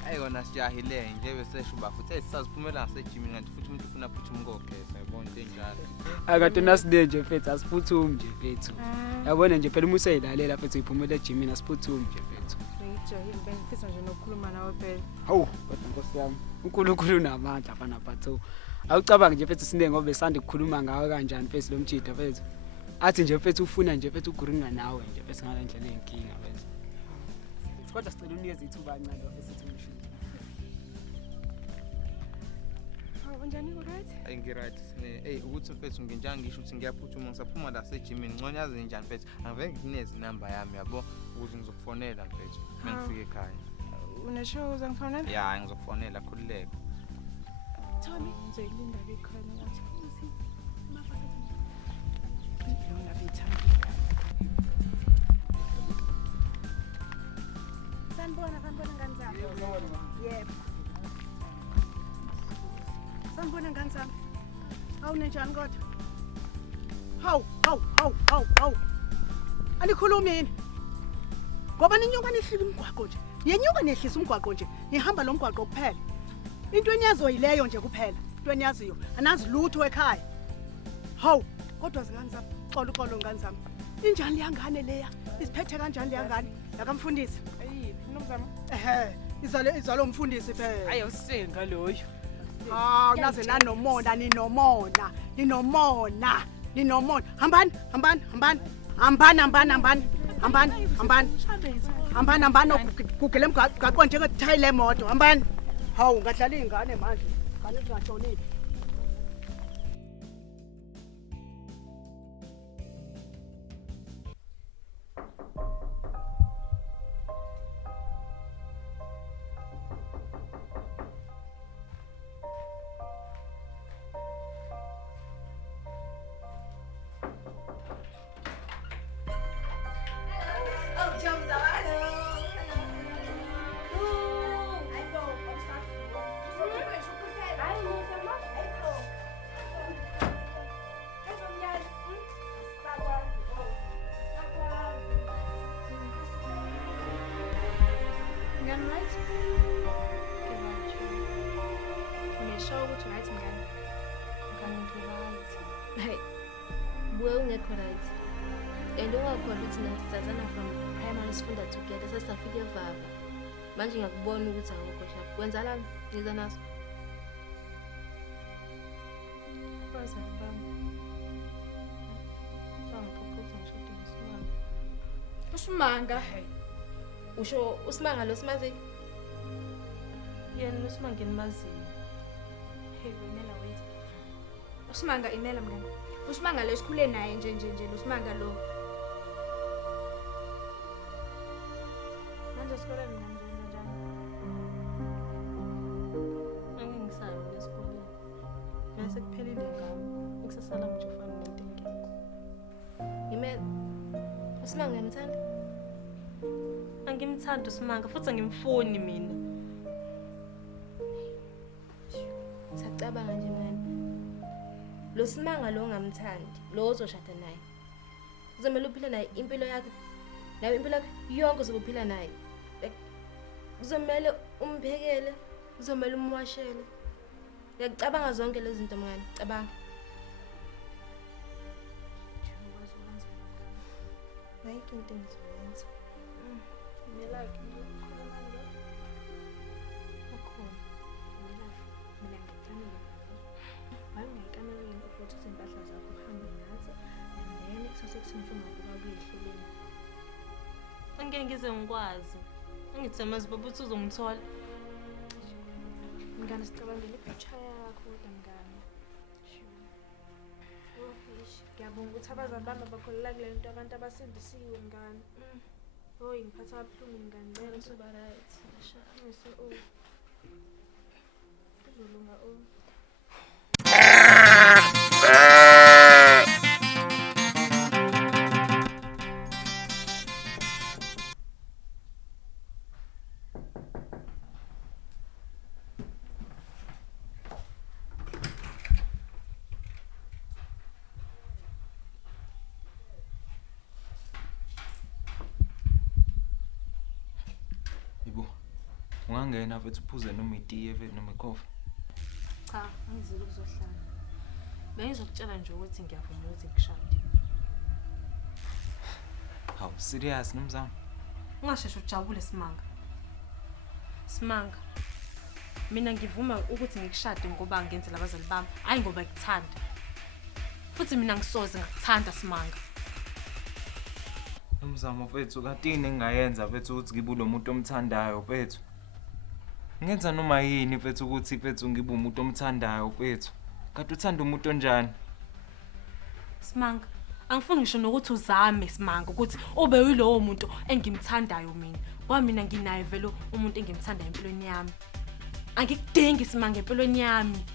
Hayi kona sijahile nje bese shuba futhi sisaziphumela ngasejimini kanti futhi umuntu ufuna phuthuma ngogeza yabona into enjalo. Akade naside nje fethu asiphuthumi nje fethu. Yabona nje phela uma useyilalela fethu uyiphumela ejimini asiphuthumi nje fethu. Ngijahile bengifisa nje nokukhuluma nawe phela. Hawu kodwa Nkosi yami uNkulunkulu unamandla bana batho. Awucabange nje fethu sine ngoba besanda ukukhuluma ngawe kanjani fethu lo mjida fethu. Athi nje fethu ufuna nje fethu ukuringa nawe nje fethu ngale ndlela enkinga fethu. Kodwa sicela unikeze ithuba kancane fethu umshini. Unjani right? Hayi ngiright sine ukuthi mfethu nginjani ngisho ukuthi ngiyaphuthuma ngisaphuma la sejimini ngcono yazi njani mfethu angiveke nginezi number yami yabo ukuze ngizokufonela mfethu mengifike ekhaya. Uneshow uzangifonela? Ya ngizokufonela khululeka. Tommy ngizoyilinda ke ekhaya ngathi uthi mafasethu. Lona bethanda. Sanibona ngani zami? Yebo. Sanibona ngani zami? Awunenjani kodwa? Hawu. Anikhulumi yini? Ngoba ninyuka nihlile umgwaqo nje. Yenyuka nehlisa umgwaqo nje. Nihamba lo mgwaqo kuphela. Into eniyazo yileyo nje kuphela. Into eniyaziyo. Anazi lutho ekhaya. Hawu, kodwa zingane zami. Xolo ngane zami. Injani liyangane leya? Isiphethe kanjani liyangane? Yakamfundisi. Ayiphi nomzamo? Izalo umfundisi phela. Hayi usenga loyo. Naze nanomona ninomona. Hambani kugele emgaqo njengethayile emoto. Hambani. Hawu ngadlala izingane manje. Ngane zingatshonile. Ungekho right and ungakholwa ukuthi nasizazana from primary sifunda together sasafika evava manje ngiyakubona ukuthi awukho sharp kwenza lami ngiza naso Usimanga usho usimanga lo simazi yena usimanga enimaziyo hey wena wait usimanga inela mngani usimanga lesikhule naye nje lo simanga lo manje sikole mina njani angingisayo lesikhule bese kuphelile ngami ukusasala nje ufana nentenke imela usimanga ngimthanda angimthanda usimanga futhi angimfuni mina Sacabanga nje mani. Lo simanga lo ongamthandi, lo ozoshada naye. Kuzomela uphile naye impilo yakhe. Nawe impilo yakhe yonke uzophila naye. Kuzomela umphekele, kuzomela umwashele. Ngiyacabanga zonke lezi zinto mngani, cabanga. Nayikho into engizoyenza. Ngelakhe ukukhuluma nje. Ukhona. Mina ngicamile ngazo. Bayongayikameleni ukuthi izimpahla zakho uhambe nazo. And then kusasekusimfuna ukuba kuyehleleni. Angeke ngize ngikwazi. Angithemazi baba uthi uzongithola. Ngani sicabangela ifuture yakho kodwa mngani. Oh, ngiyabonga ukuthi abazali bami bakholelwa kule nto abantu abasindisiwe ngani. Oh, ngiphatha kabuhlungu ngani ngeke kuba right. Ngise kuzolunga Ungangena mfethu uphuze noma itiye noma ikhofi. Cha, angizile ukuzohlala. Bengizokutshela nje ukuthi ngiyavuma ukuthi ngishade. Hawu, serious nomzamo? Ungasheshe ujabule Simanga. Simanga. Mina ngivuma ukuthi ngikushade ngoba ngenzela abazali bami, hayi ngoba ngikuthanda. Futhi mina ngisoze ngikuthanda Simanga. Nomzamo mfethu katini engayenza mfethu ukuthi ngibe lo muntu omthandayo mfethu. Ngenza noma yini mfethu ukuthi mfethu ngibe umuntu omthandayo mfethu. Kanti uthanda umuntu onjani? Simanga, angifuni ngisho nokuthi uzame Simanga ukuthi ube yilowo muntu engimthandayo mina. Ngoba mina nginaye vele umuntu engimthandayo empilweni yami. Angikudingi Simanga empilweni yami.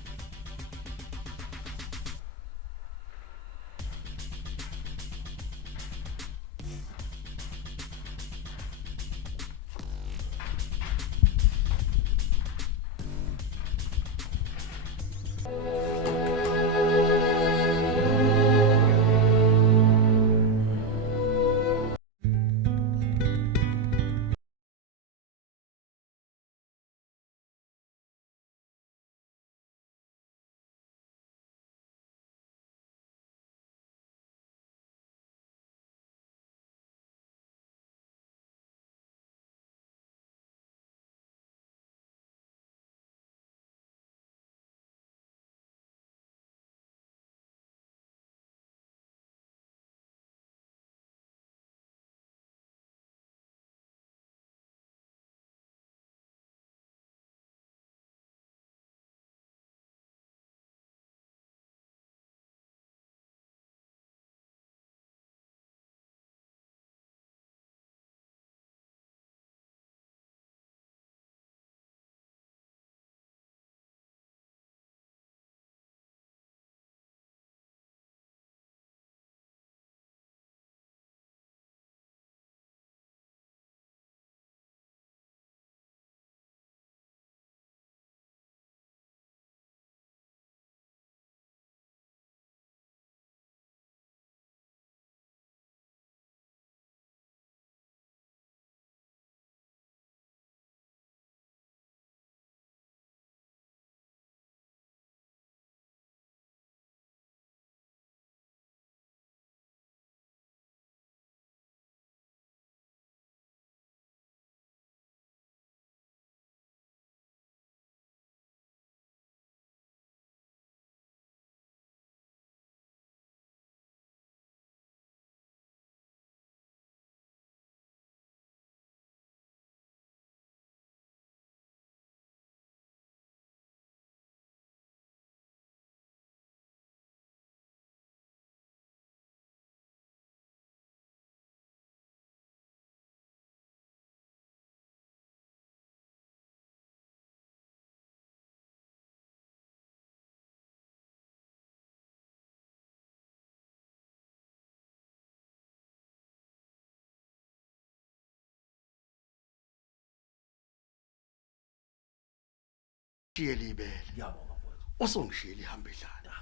Libele. Ngiyabonga mfowethu. Usongishiyela ihamba edlala.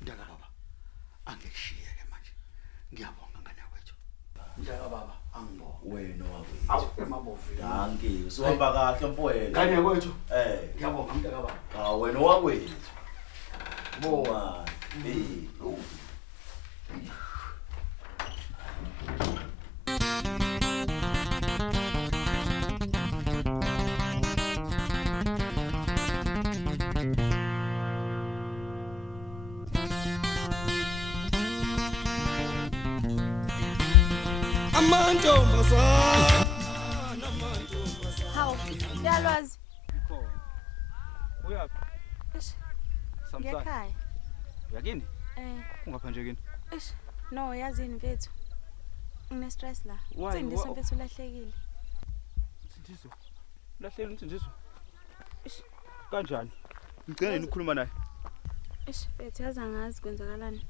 Mntaka baba. Angishiye ke manje. Ngiyabonga ngane wethu. Mntaka baba, angibonga. Wena wakwethu. Awu emabovini. Danki, usuhamba kahle mfowethu. Ngane wethu. Ngiyabonga mntaka baba. Wena wakwethu. Bowa. Amantombazana. Hawu, uyalwazi? Uyaphi? Eish. Samsana. Ngekhaya. Yakini? Eh. Nje kini? Eish. No, yazini mfethu. Ngine stress la. Why? Sindisa mfethu ulahlekile. Mthindiso. Ulahlele umthindiso. Eish. Kanjani? Ngicela ukukhuluma naye. Eish, mfethu yazi angazi kwenzakalani.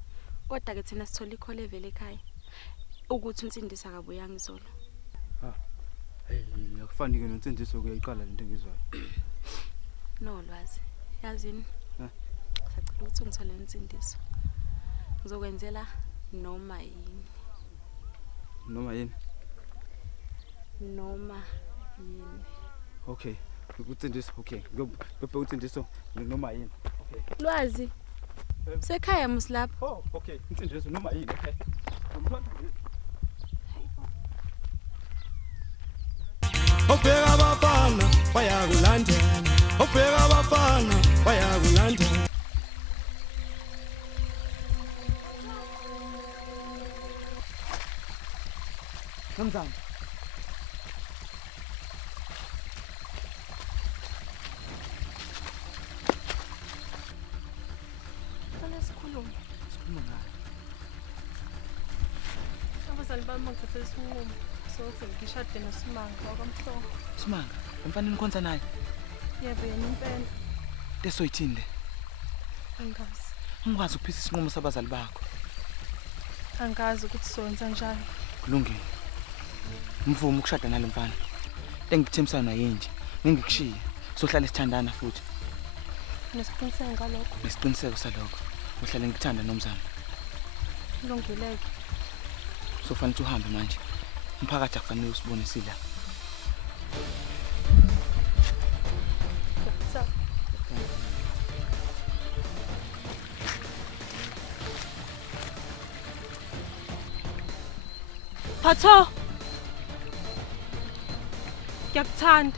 Kodwa ke thina sithola ikhole evele ekhaya. Ukuthi umsindisa akabuyanga izolo. Hey, akufani ke nomthindiso kuyayiqala lento engizwayo. No lwazi. Yazini? Sacela ukuthi ngithole umsindiso. Ngizokwenzela noma yini. Noma yini? Noma yini. Okay. Umthindiso, okay. Ngiyobheka umthindiso noma yini. Okay. Lwazi. Sekhaya muslapho. Oh, okay. Umthindiso noma yini, okay. Obheka abafana bayakulandela. Obheka abafana bayakulandela. Kamzana. Sala sikhuluma. Sikhuluma ngayo. Abazali bami ngithathe isinqumo sokuthi ngishade noSimanga wakwamhlongo. Simanga, emfanele ukhonza naye. Yebo yena impela. Lesoyithini le. Angazi. Ungikwazi ukuphisa isinqumo sabazali bakho. Angazi ukuthi sonza njani. Kulungile. Mvuma ukushada nalo mfana. Engikuthembisayo naye nje. Ngingikushiye. Sohlala sithandana futhi. Nesiqiniseko ngalokho. Nesiqiniseko salokho. Uhlale ngikuthanda nomzana. Kulungileke. Sofanele uhambe manje. Umphakathi akufanele usibone sila. Phatho. Ngiyakuthanda.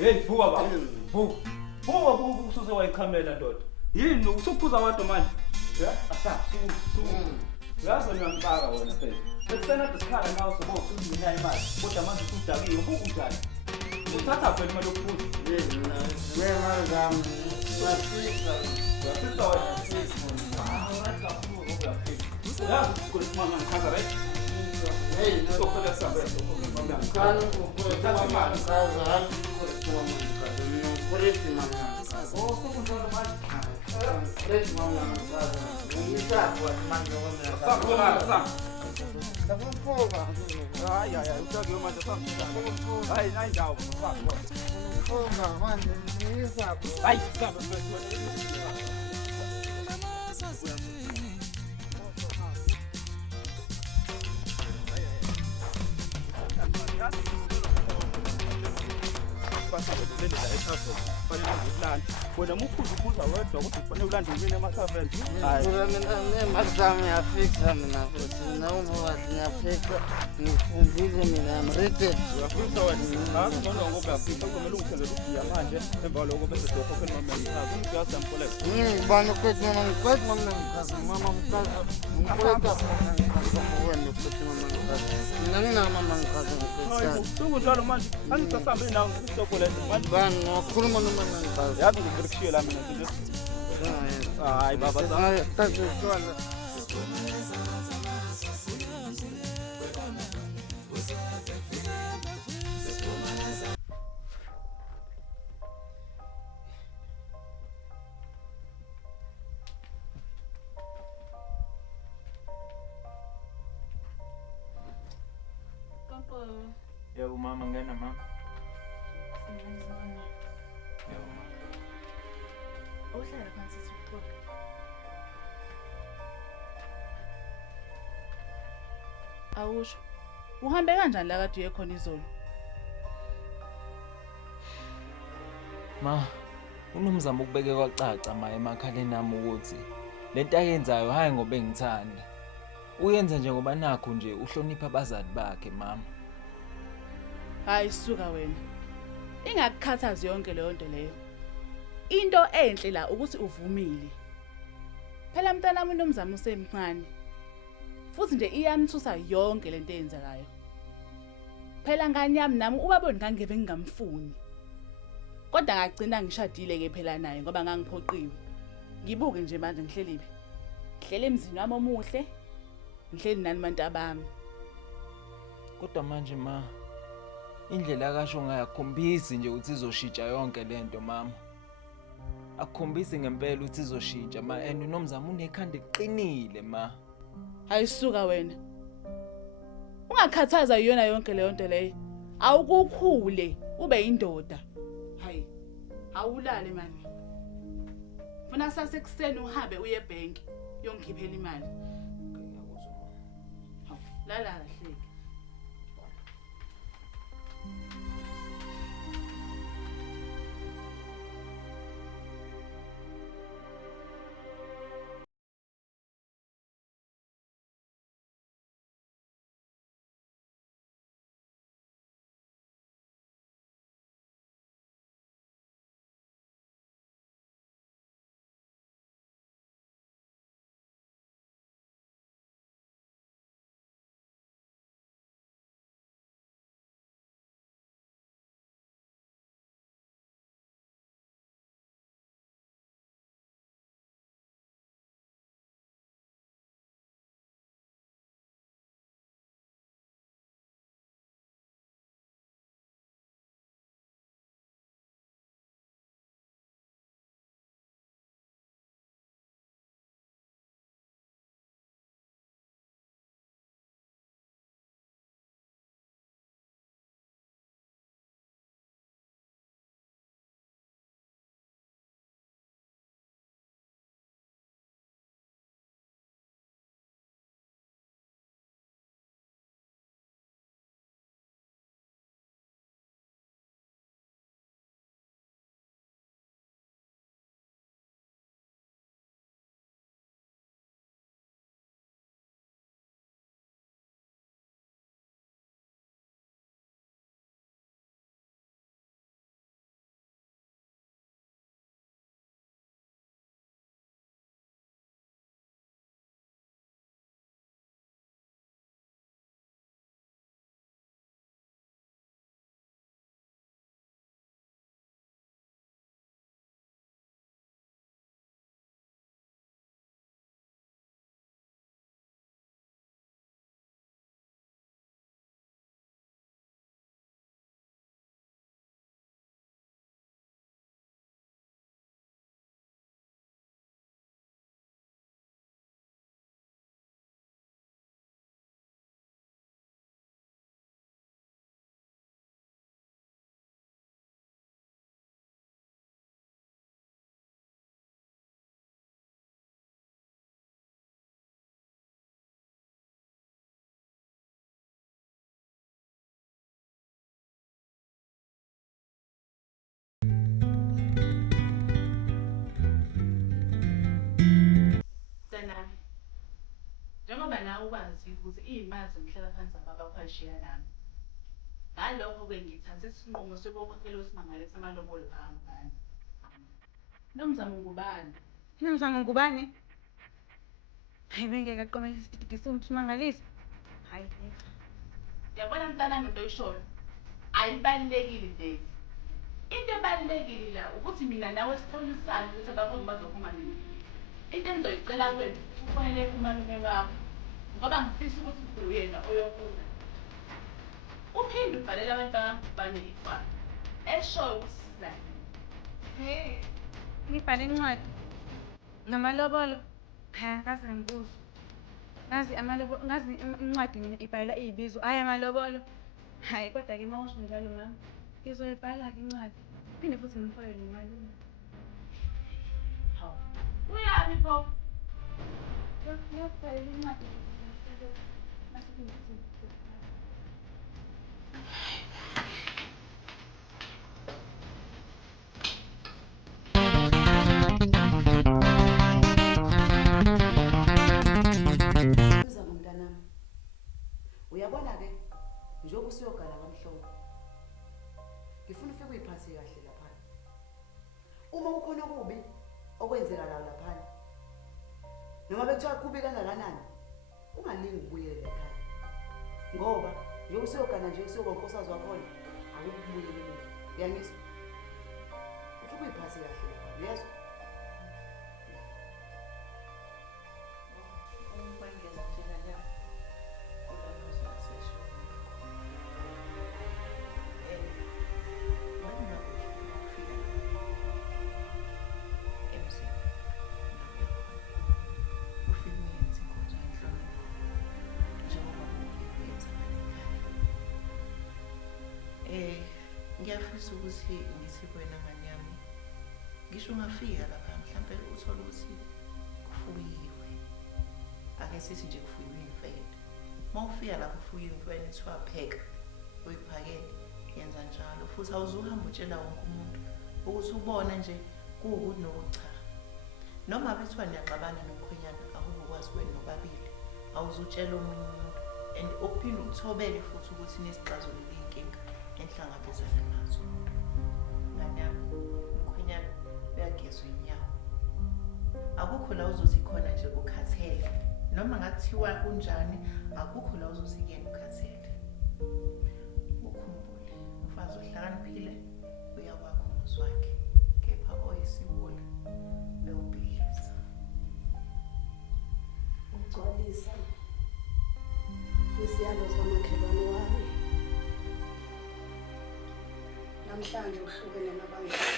Hey, vuka baba. Vuka usuze wayikhamela ndoda. Yini usuphuza abantu manje? Yazi ngiyangixaka wena phela. Bekusena disikhala nawe sokuthi imali. Kodwa manje usudakiwe ubuku njani? Uthatha phela imali yokuphuza. Wemali zami. Wafika. Wafika wena. Yazi ukuthi mama ngikhaza right? Hey, sokuphela sabe. Ngikhala ukuthatha imali zami. Kurisi mama. Oh, kunjalo manje. Kurisi mama. Ngisapho manje wona. Sakubona sakho. Ndakufoka. Hayi utakiwe manje sakho. Hayi nayi ndawo sakho. Foka manje ngisapho. Hayi sakho. Wena mukhuza wedwa ukuthi kufanele ulande umini emathaveni. Hayi mina mazami yafixa mina futhi nawo ngiyafika ngifundile mina mrede uyafisa wena ngcono ngoba uyafisa kumele uthengele ugiya manje emva lokho bese dokho noma ngiyakho ngiyasa mkoleka bana kwethu mama ngikazi mama mkazi mkoleka wena futhi mama ngikazi mina nginamama ngikazi ngikazi unjalo manje angisasambe nawe isoko lento manje bani ngokhuluma noma ngikazi yazi ngikushiyela mina nje Hayi baba Yebo mama ngena mama. Yebo mama. Uhlala phansi sixoxe. Awusho. Uhambe kanjani la kade uye khona izolo? Ma, unomzamo ukubeke kwacaca ma emakhaleni ami ukuthi lento ayenzayo hayi ngoba engithanda. Uyenza nje ngoba nakho nje uhlonipha abazali bakhe mama. Hayi suka wena. Ingakukhathazi yonke leyo nto leyo. Into enhle la ukuthi uvumile. Phela mntana wami unomzamo usemncane. Futhi nje iyamthusa yonke lento eyenzakayo. Phela ngani yami nami ubaboni ngangeve ngingamfuni. Kodwa ngagcina ngishadile ke phela naye ngoba ngangiphoqiwe. Ngibuke nje manje ngihleliwe. Ngihlele emzini wami omuhle. Ngihleli nani bantu bami. Kodwa manje ma indlela kasho ngayakhombisi nje ukuthi izoshintsha yonke lento mama. Akukhombisi ngempela ukuthi izoshintsha ma and unomzamo unekhanda eqinile ma. Hayisuka wena. Ungakhathaza yona yonke leyo nto leyo. Awukukhule ube indoda. Hayi. Awulale manje. Funa sasekuseni uhambe uye ebank yongikhiphela imali. Lala kahle. Njengoba nawe ukwazi ukuthi iy'mali zomhlalaphansi ababaphashiya nami. Ngalokho-ke ngithathe isinqumo sokukhokhelwa isimangalo samalobolo phambili. Nomzamo ngubani? Nomzamo ngubani? Hayi bengeke aqomekise umsimangalisa. Hayi. Yabona mntanami into oyishoyo. Ayibalulekile nje. into ebalulekile la ukuthi mina nawe sitholisane ukuthi abafowethu bazophuma nini. Into engizoyicela kwenu kufanele umalume wakho ngoba ngifisa ukuthi uyena oyofuna. Uphinde ubhalele abantwana baney'fana eshoyo ukuthi sizane. Ngibhale incwadi namalobolo. Cha, kaze ngibuze. Ngazi incwadi mina ibhalela iy'bizo, hhayi amalobolo. Hhayi, kodwa-ke uma usho njalo mama, ngizoyibhala-ke incwadi. Phinde futhi ngimfake nomalume. Hawu, uyaphi pho? Ngiyokubhalela incwadi. Uyabona-ke njengoba usiyogala kamhlobo, ngifuna ufike uyiphathe kahle laphana. Uma kukhona kubi okwenzeka lawo laphana, noma bekuthiwa kubi kangakanani, ungalingi ukubuyela ekhaya ngoba njengoba usiyogana nje usiyokonkosazi wakhona akukubuyela emuva. Uyangizwa? Ufike uyiphathe kahle laphana, uyezwa? Ngiyafisa ukuthi ngithi kwena ngane yami ngisho ungafika lapha mhlambe uthole ukuthi kufuyiwe. Ake sithi nje kufuyiwe imfene. Uma ufika lapho ufuyiwe imfene kuthiwa pheka uyiphakele yenza njalo futhi awuzuhamba utshela wonke umuntu ukuthi ubona nje kuwukuthi nokucha. Noma bethiwa niyaxabana nomkhwenyana akubukwazi kwenu nobabili awuzutshela omunye umuntu and okuphinde ukuthobele futhi ukuthi nesixazulule inkinga enhlangabezana nazo. Ngane yami umkhwenyana uyagezwa inyawo. Akukho la uzothi khona nje ukhathele noma ngathiwa kunjani akukho la uzothi kuyena ukhathele. Ukhumbule umfazi ohlakaniphile uyakwakho umuzi wakhe kepha oyisiwula bewubhidliza. Ugcwalisa isiyalo samakhelwane wami. Namhlanje uhlukene nabangani.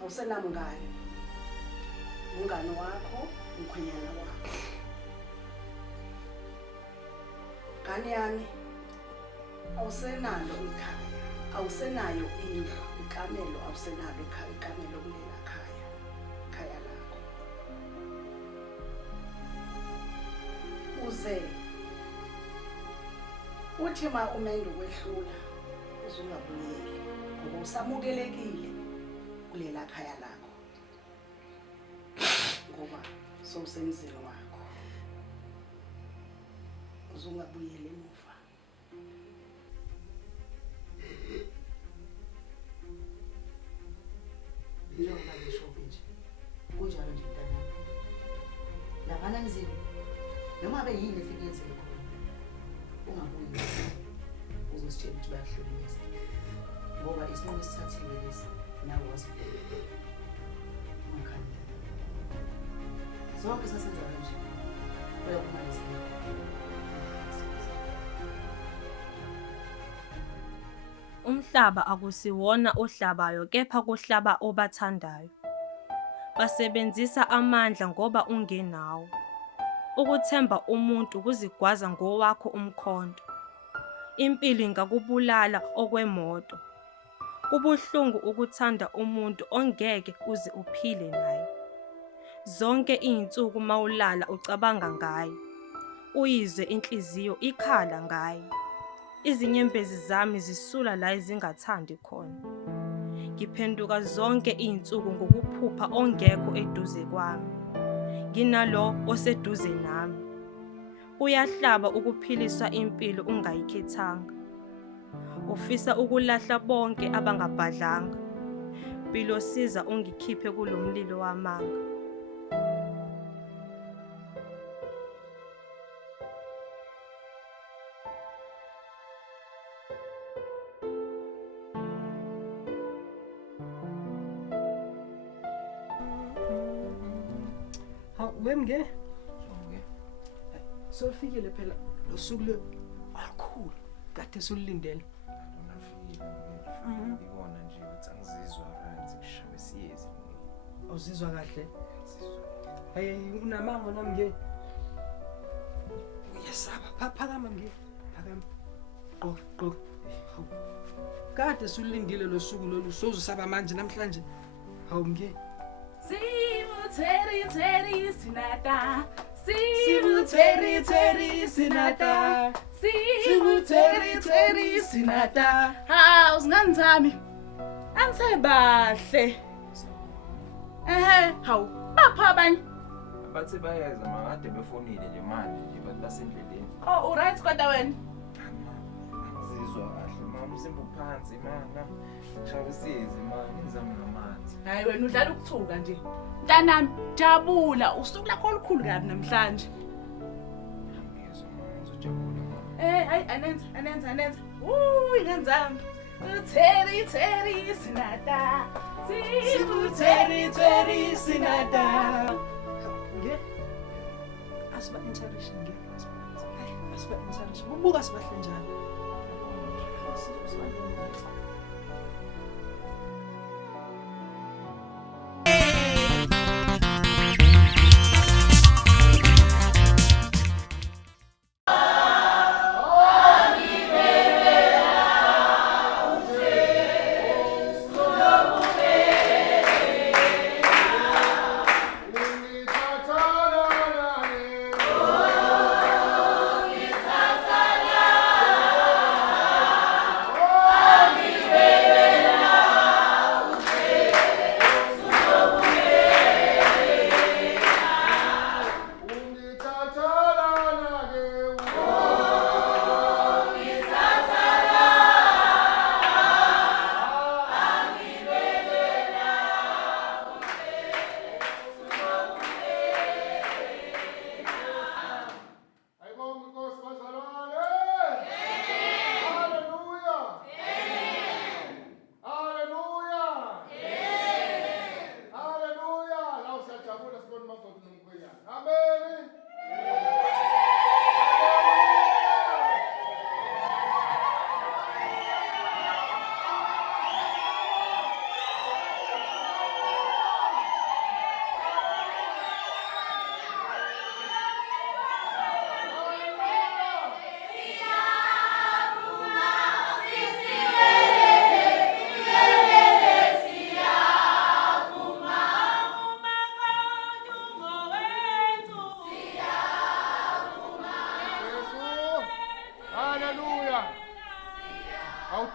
Awusenamngane. Umngane wakho, umkhwenyana wakho. Ngane yami, awusenalo ikhaya, awusenayo indlu, ikamelo awusenalo ikhaya, ikamelo kulela khaya, khaya lakho. Uze uthi ma umendo kwehlula uzungabuyeli ngoba usamukelekile kulela khaya lakho ngoba sowusemzini wakho uzungabuyeli emuva. Njengoba ngisho nje kunjalo nje mntanami. Laphana emzini noma abe yini efike yenzeke khona ungabuyi uzositshela ukuthi bayakuhlukumeza ngoba isinqumo esithathiwe lesi nawe wasibheka ungakhali zonke sasenza kanje uyakumalisa. Umhlaba akusiwona ohlabayo kepha kuhlaba obathandayo. Basebenzisa amandla ngoba ungenawo. Ukuthemba umuntu kuzigwaza ngowakho umkhonto. Impilo ingakubulala okwemoto. Kubuhlungu ukuthanda umuntu ongeke uze uphile naye. Zonke izinsuku mawulala ucabanga ngaye. Uyizwe inhliziyo ikhala ngaye. Izinyembezi zami zisula la ezingathandi khona. Ngiphenduka zonke izinsuku ngokuphupha ongekho eduze kwami. Nginalo oseduze nami. Uyahlaba ukuphiliswa impilo ungayikhethanga. Ufisa ukulahla bonke abangabhadlanga. Mpilo siza ungikhiphe kulomlilo wamanga. Wemnge. Sofikile phela lo suku le akukhulu kade sulindele. Ngibona nje ukuthi angizizwa right ngishawe siyezi. Awuzizwa kahle? Hey unamanga namnge. Uyesaba phakama nge. Phakama. Qo. Kade sulindile lo suku lolu sozusaba manje namhlanje. Hawu nge. Teri sinata. Teri sinata. Teri sinata. Hawu singani zami. Angisebahle. Hawu bapha abanye. Bathi bayeza makade befonile nje manje nje bathi basendleleni. Oh uright kodwa wena. Ngizizwa kahle mama usimba phansi mana. Ngishawe siyezi mama ngizama ngamanzi. Hayi wena udlala ukuthuka nje. Mntanami jabula usuku lakho olukhulu kabi namhlanje. Ngizwa mama ngizojabula mama. Hayi anenza. Ngenzami. Teri sinata. Teri sinata. Nge. Asiba interaction nge. Asiba interaction. Ubuka sibahle njalo.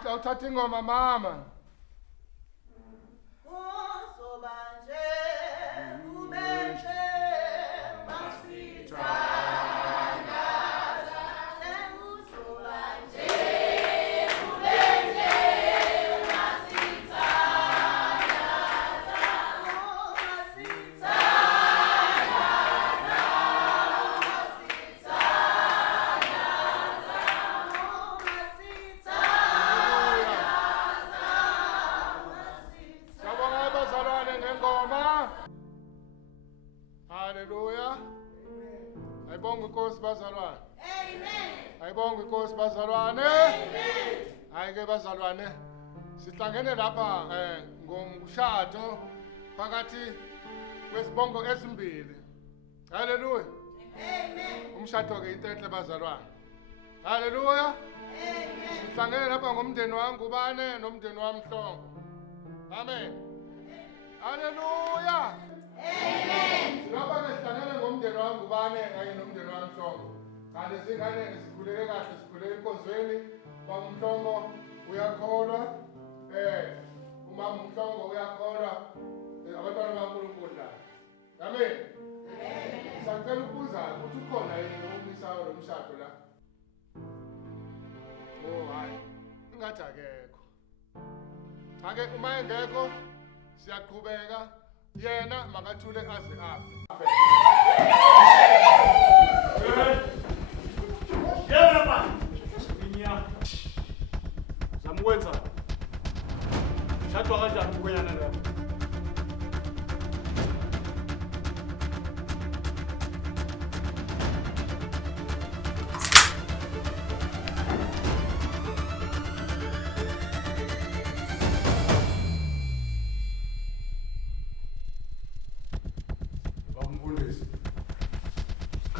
Awuthatha ingoma mama. Ayibonge inkosi bazalwane. Amen. Ayibonge inkosi bazalwane. Amen. Ayike bazalwane. Sihlangene lapha ngomshado phakathi kwesibongo ezimbili. Haleluya. Amen. Umshado ke into enhle bazalwane. Haleluya. Amen. Sihlangene lapha ngomndeni wangu ubane nomndeni wami Mhlongo. Amen. Haleluya. Amen. Lapha ke sihlangene ngomndeni wangu ubane kanye nomndeni wami Mhlongo. Kanti singane sikhuleke kahle sikhuleke enkonzweni kwaMhlongo uyakholwa umama Mhlongo uyakholwa abantwana bakaNkulunkulu la. Amen. Amen. Sacela ukubuza ukuthi ukhona yini umisa lo mshado la? Oh hayi. Ingathi akekho. Ake uma engekho siyaqhubeka yena makathule aze afe. Yena baba. Inya. Zamukwenza. Shadwa kanjani ukwenyana lapha?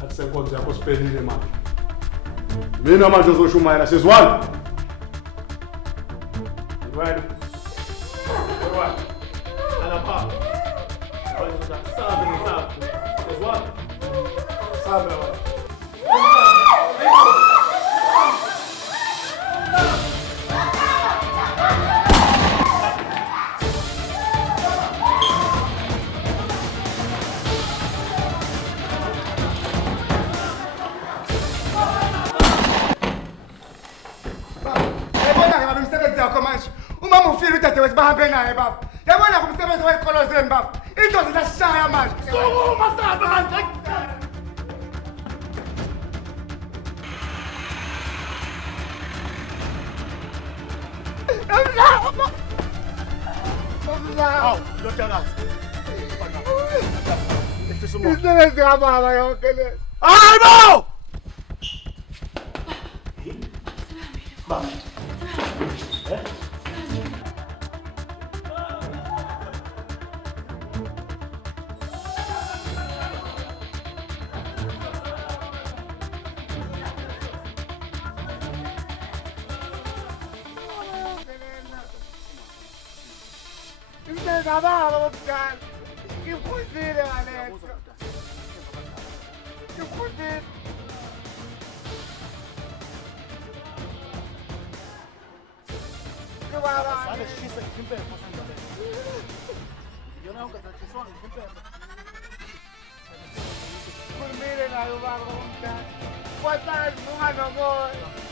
Khathi senkonzo yakho siphelile manje. Mina manje uzoshumayela sizwana. Wena. Wena. Alapha. Sabe ngapha. Sizwana. Sabe wena. Umama ufile udadewethu bahambe naye baba. Yabona kumsebenzi wezikolo zenu baba. Into zilashaya manje. Sukuma sabe manje. Aw, lotakazi. Isebenzi kababa yonke le. Hayibo! Baba. Ngizababa bokuqala. Ngiphuzile ngalento. Ngiphuzile. Ngibaba. Sale shisa ngimpepha sandale. Yona ungazatshiswa ngimpepha. Khulumile naye ubaba omdala. Wasazi unga nomoya.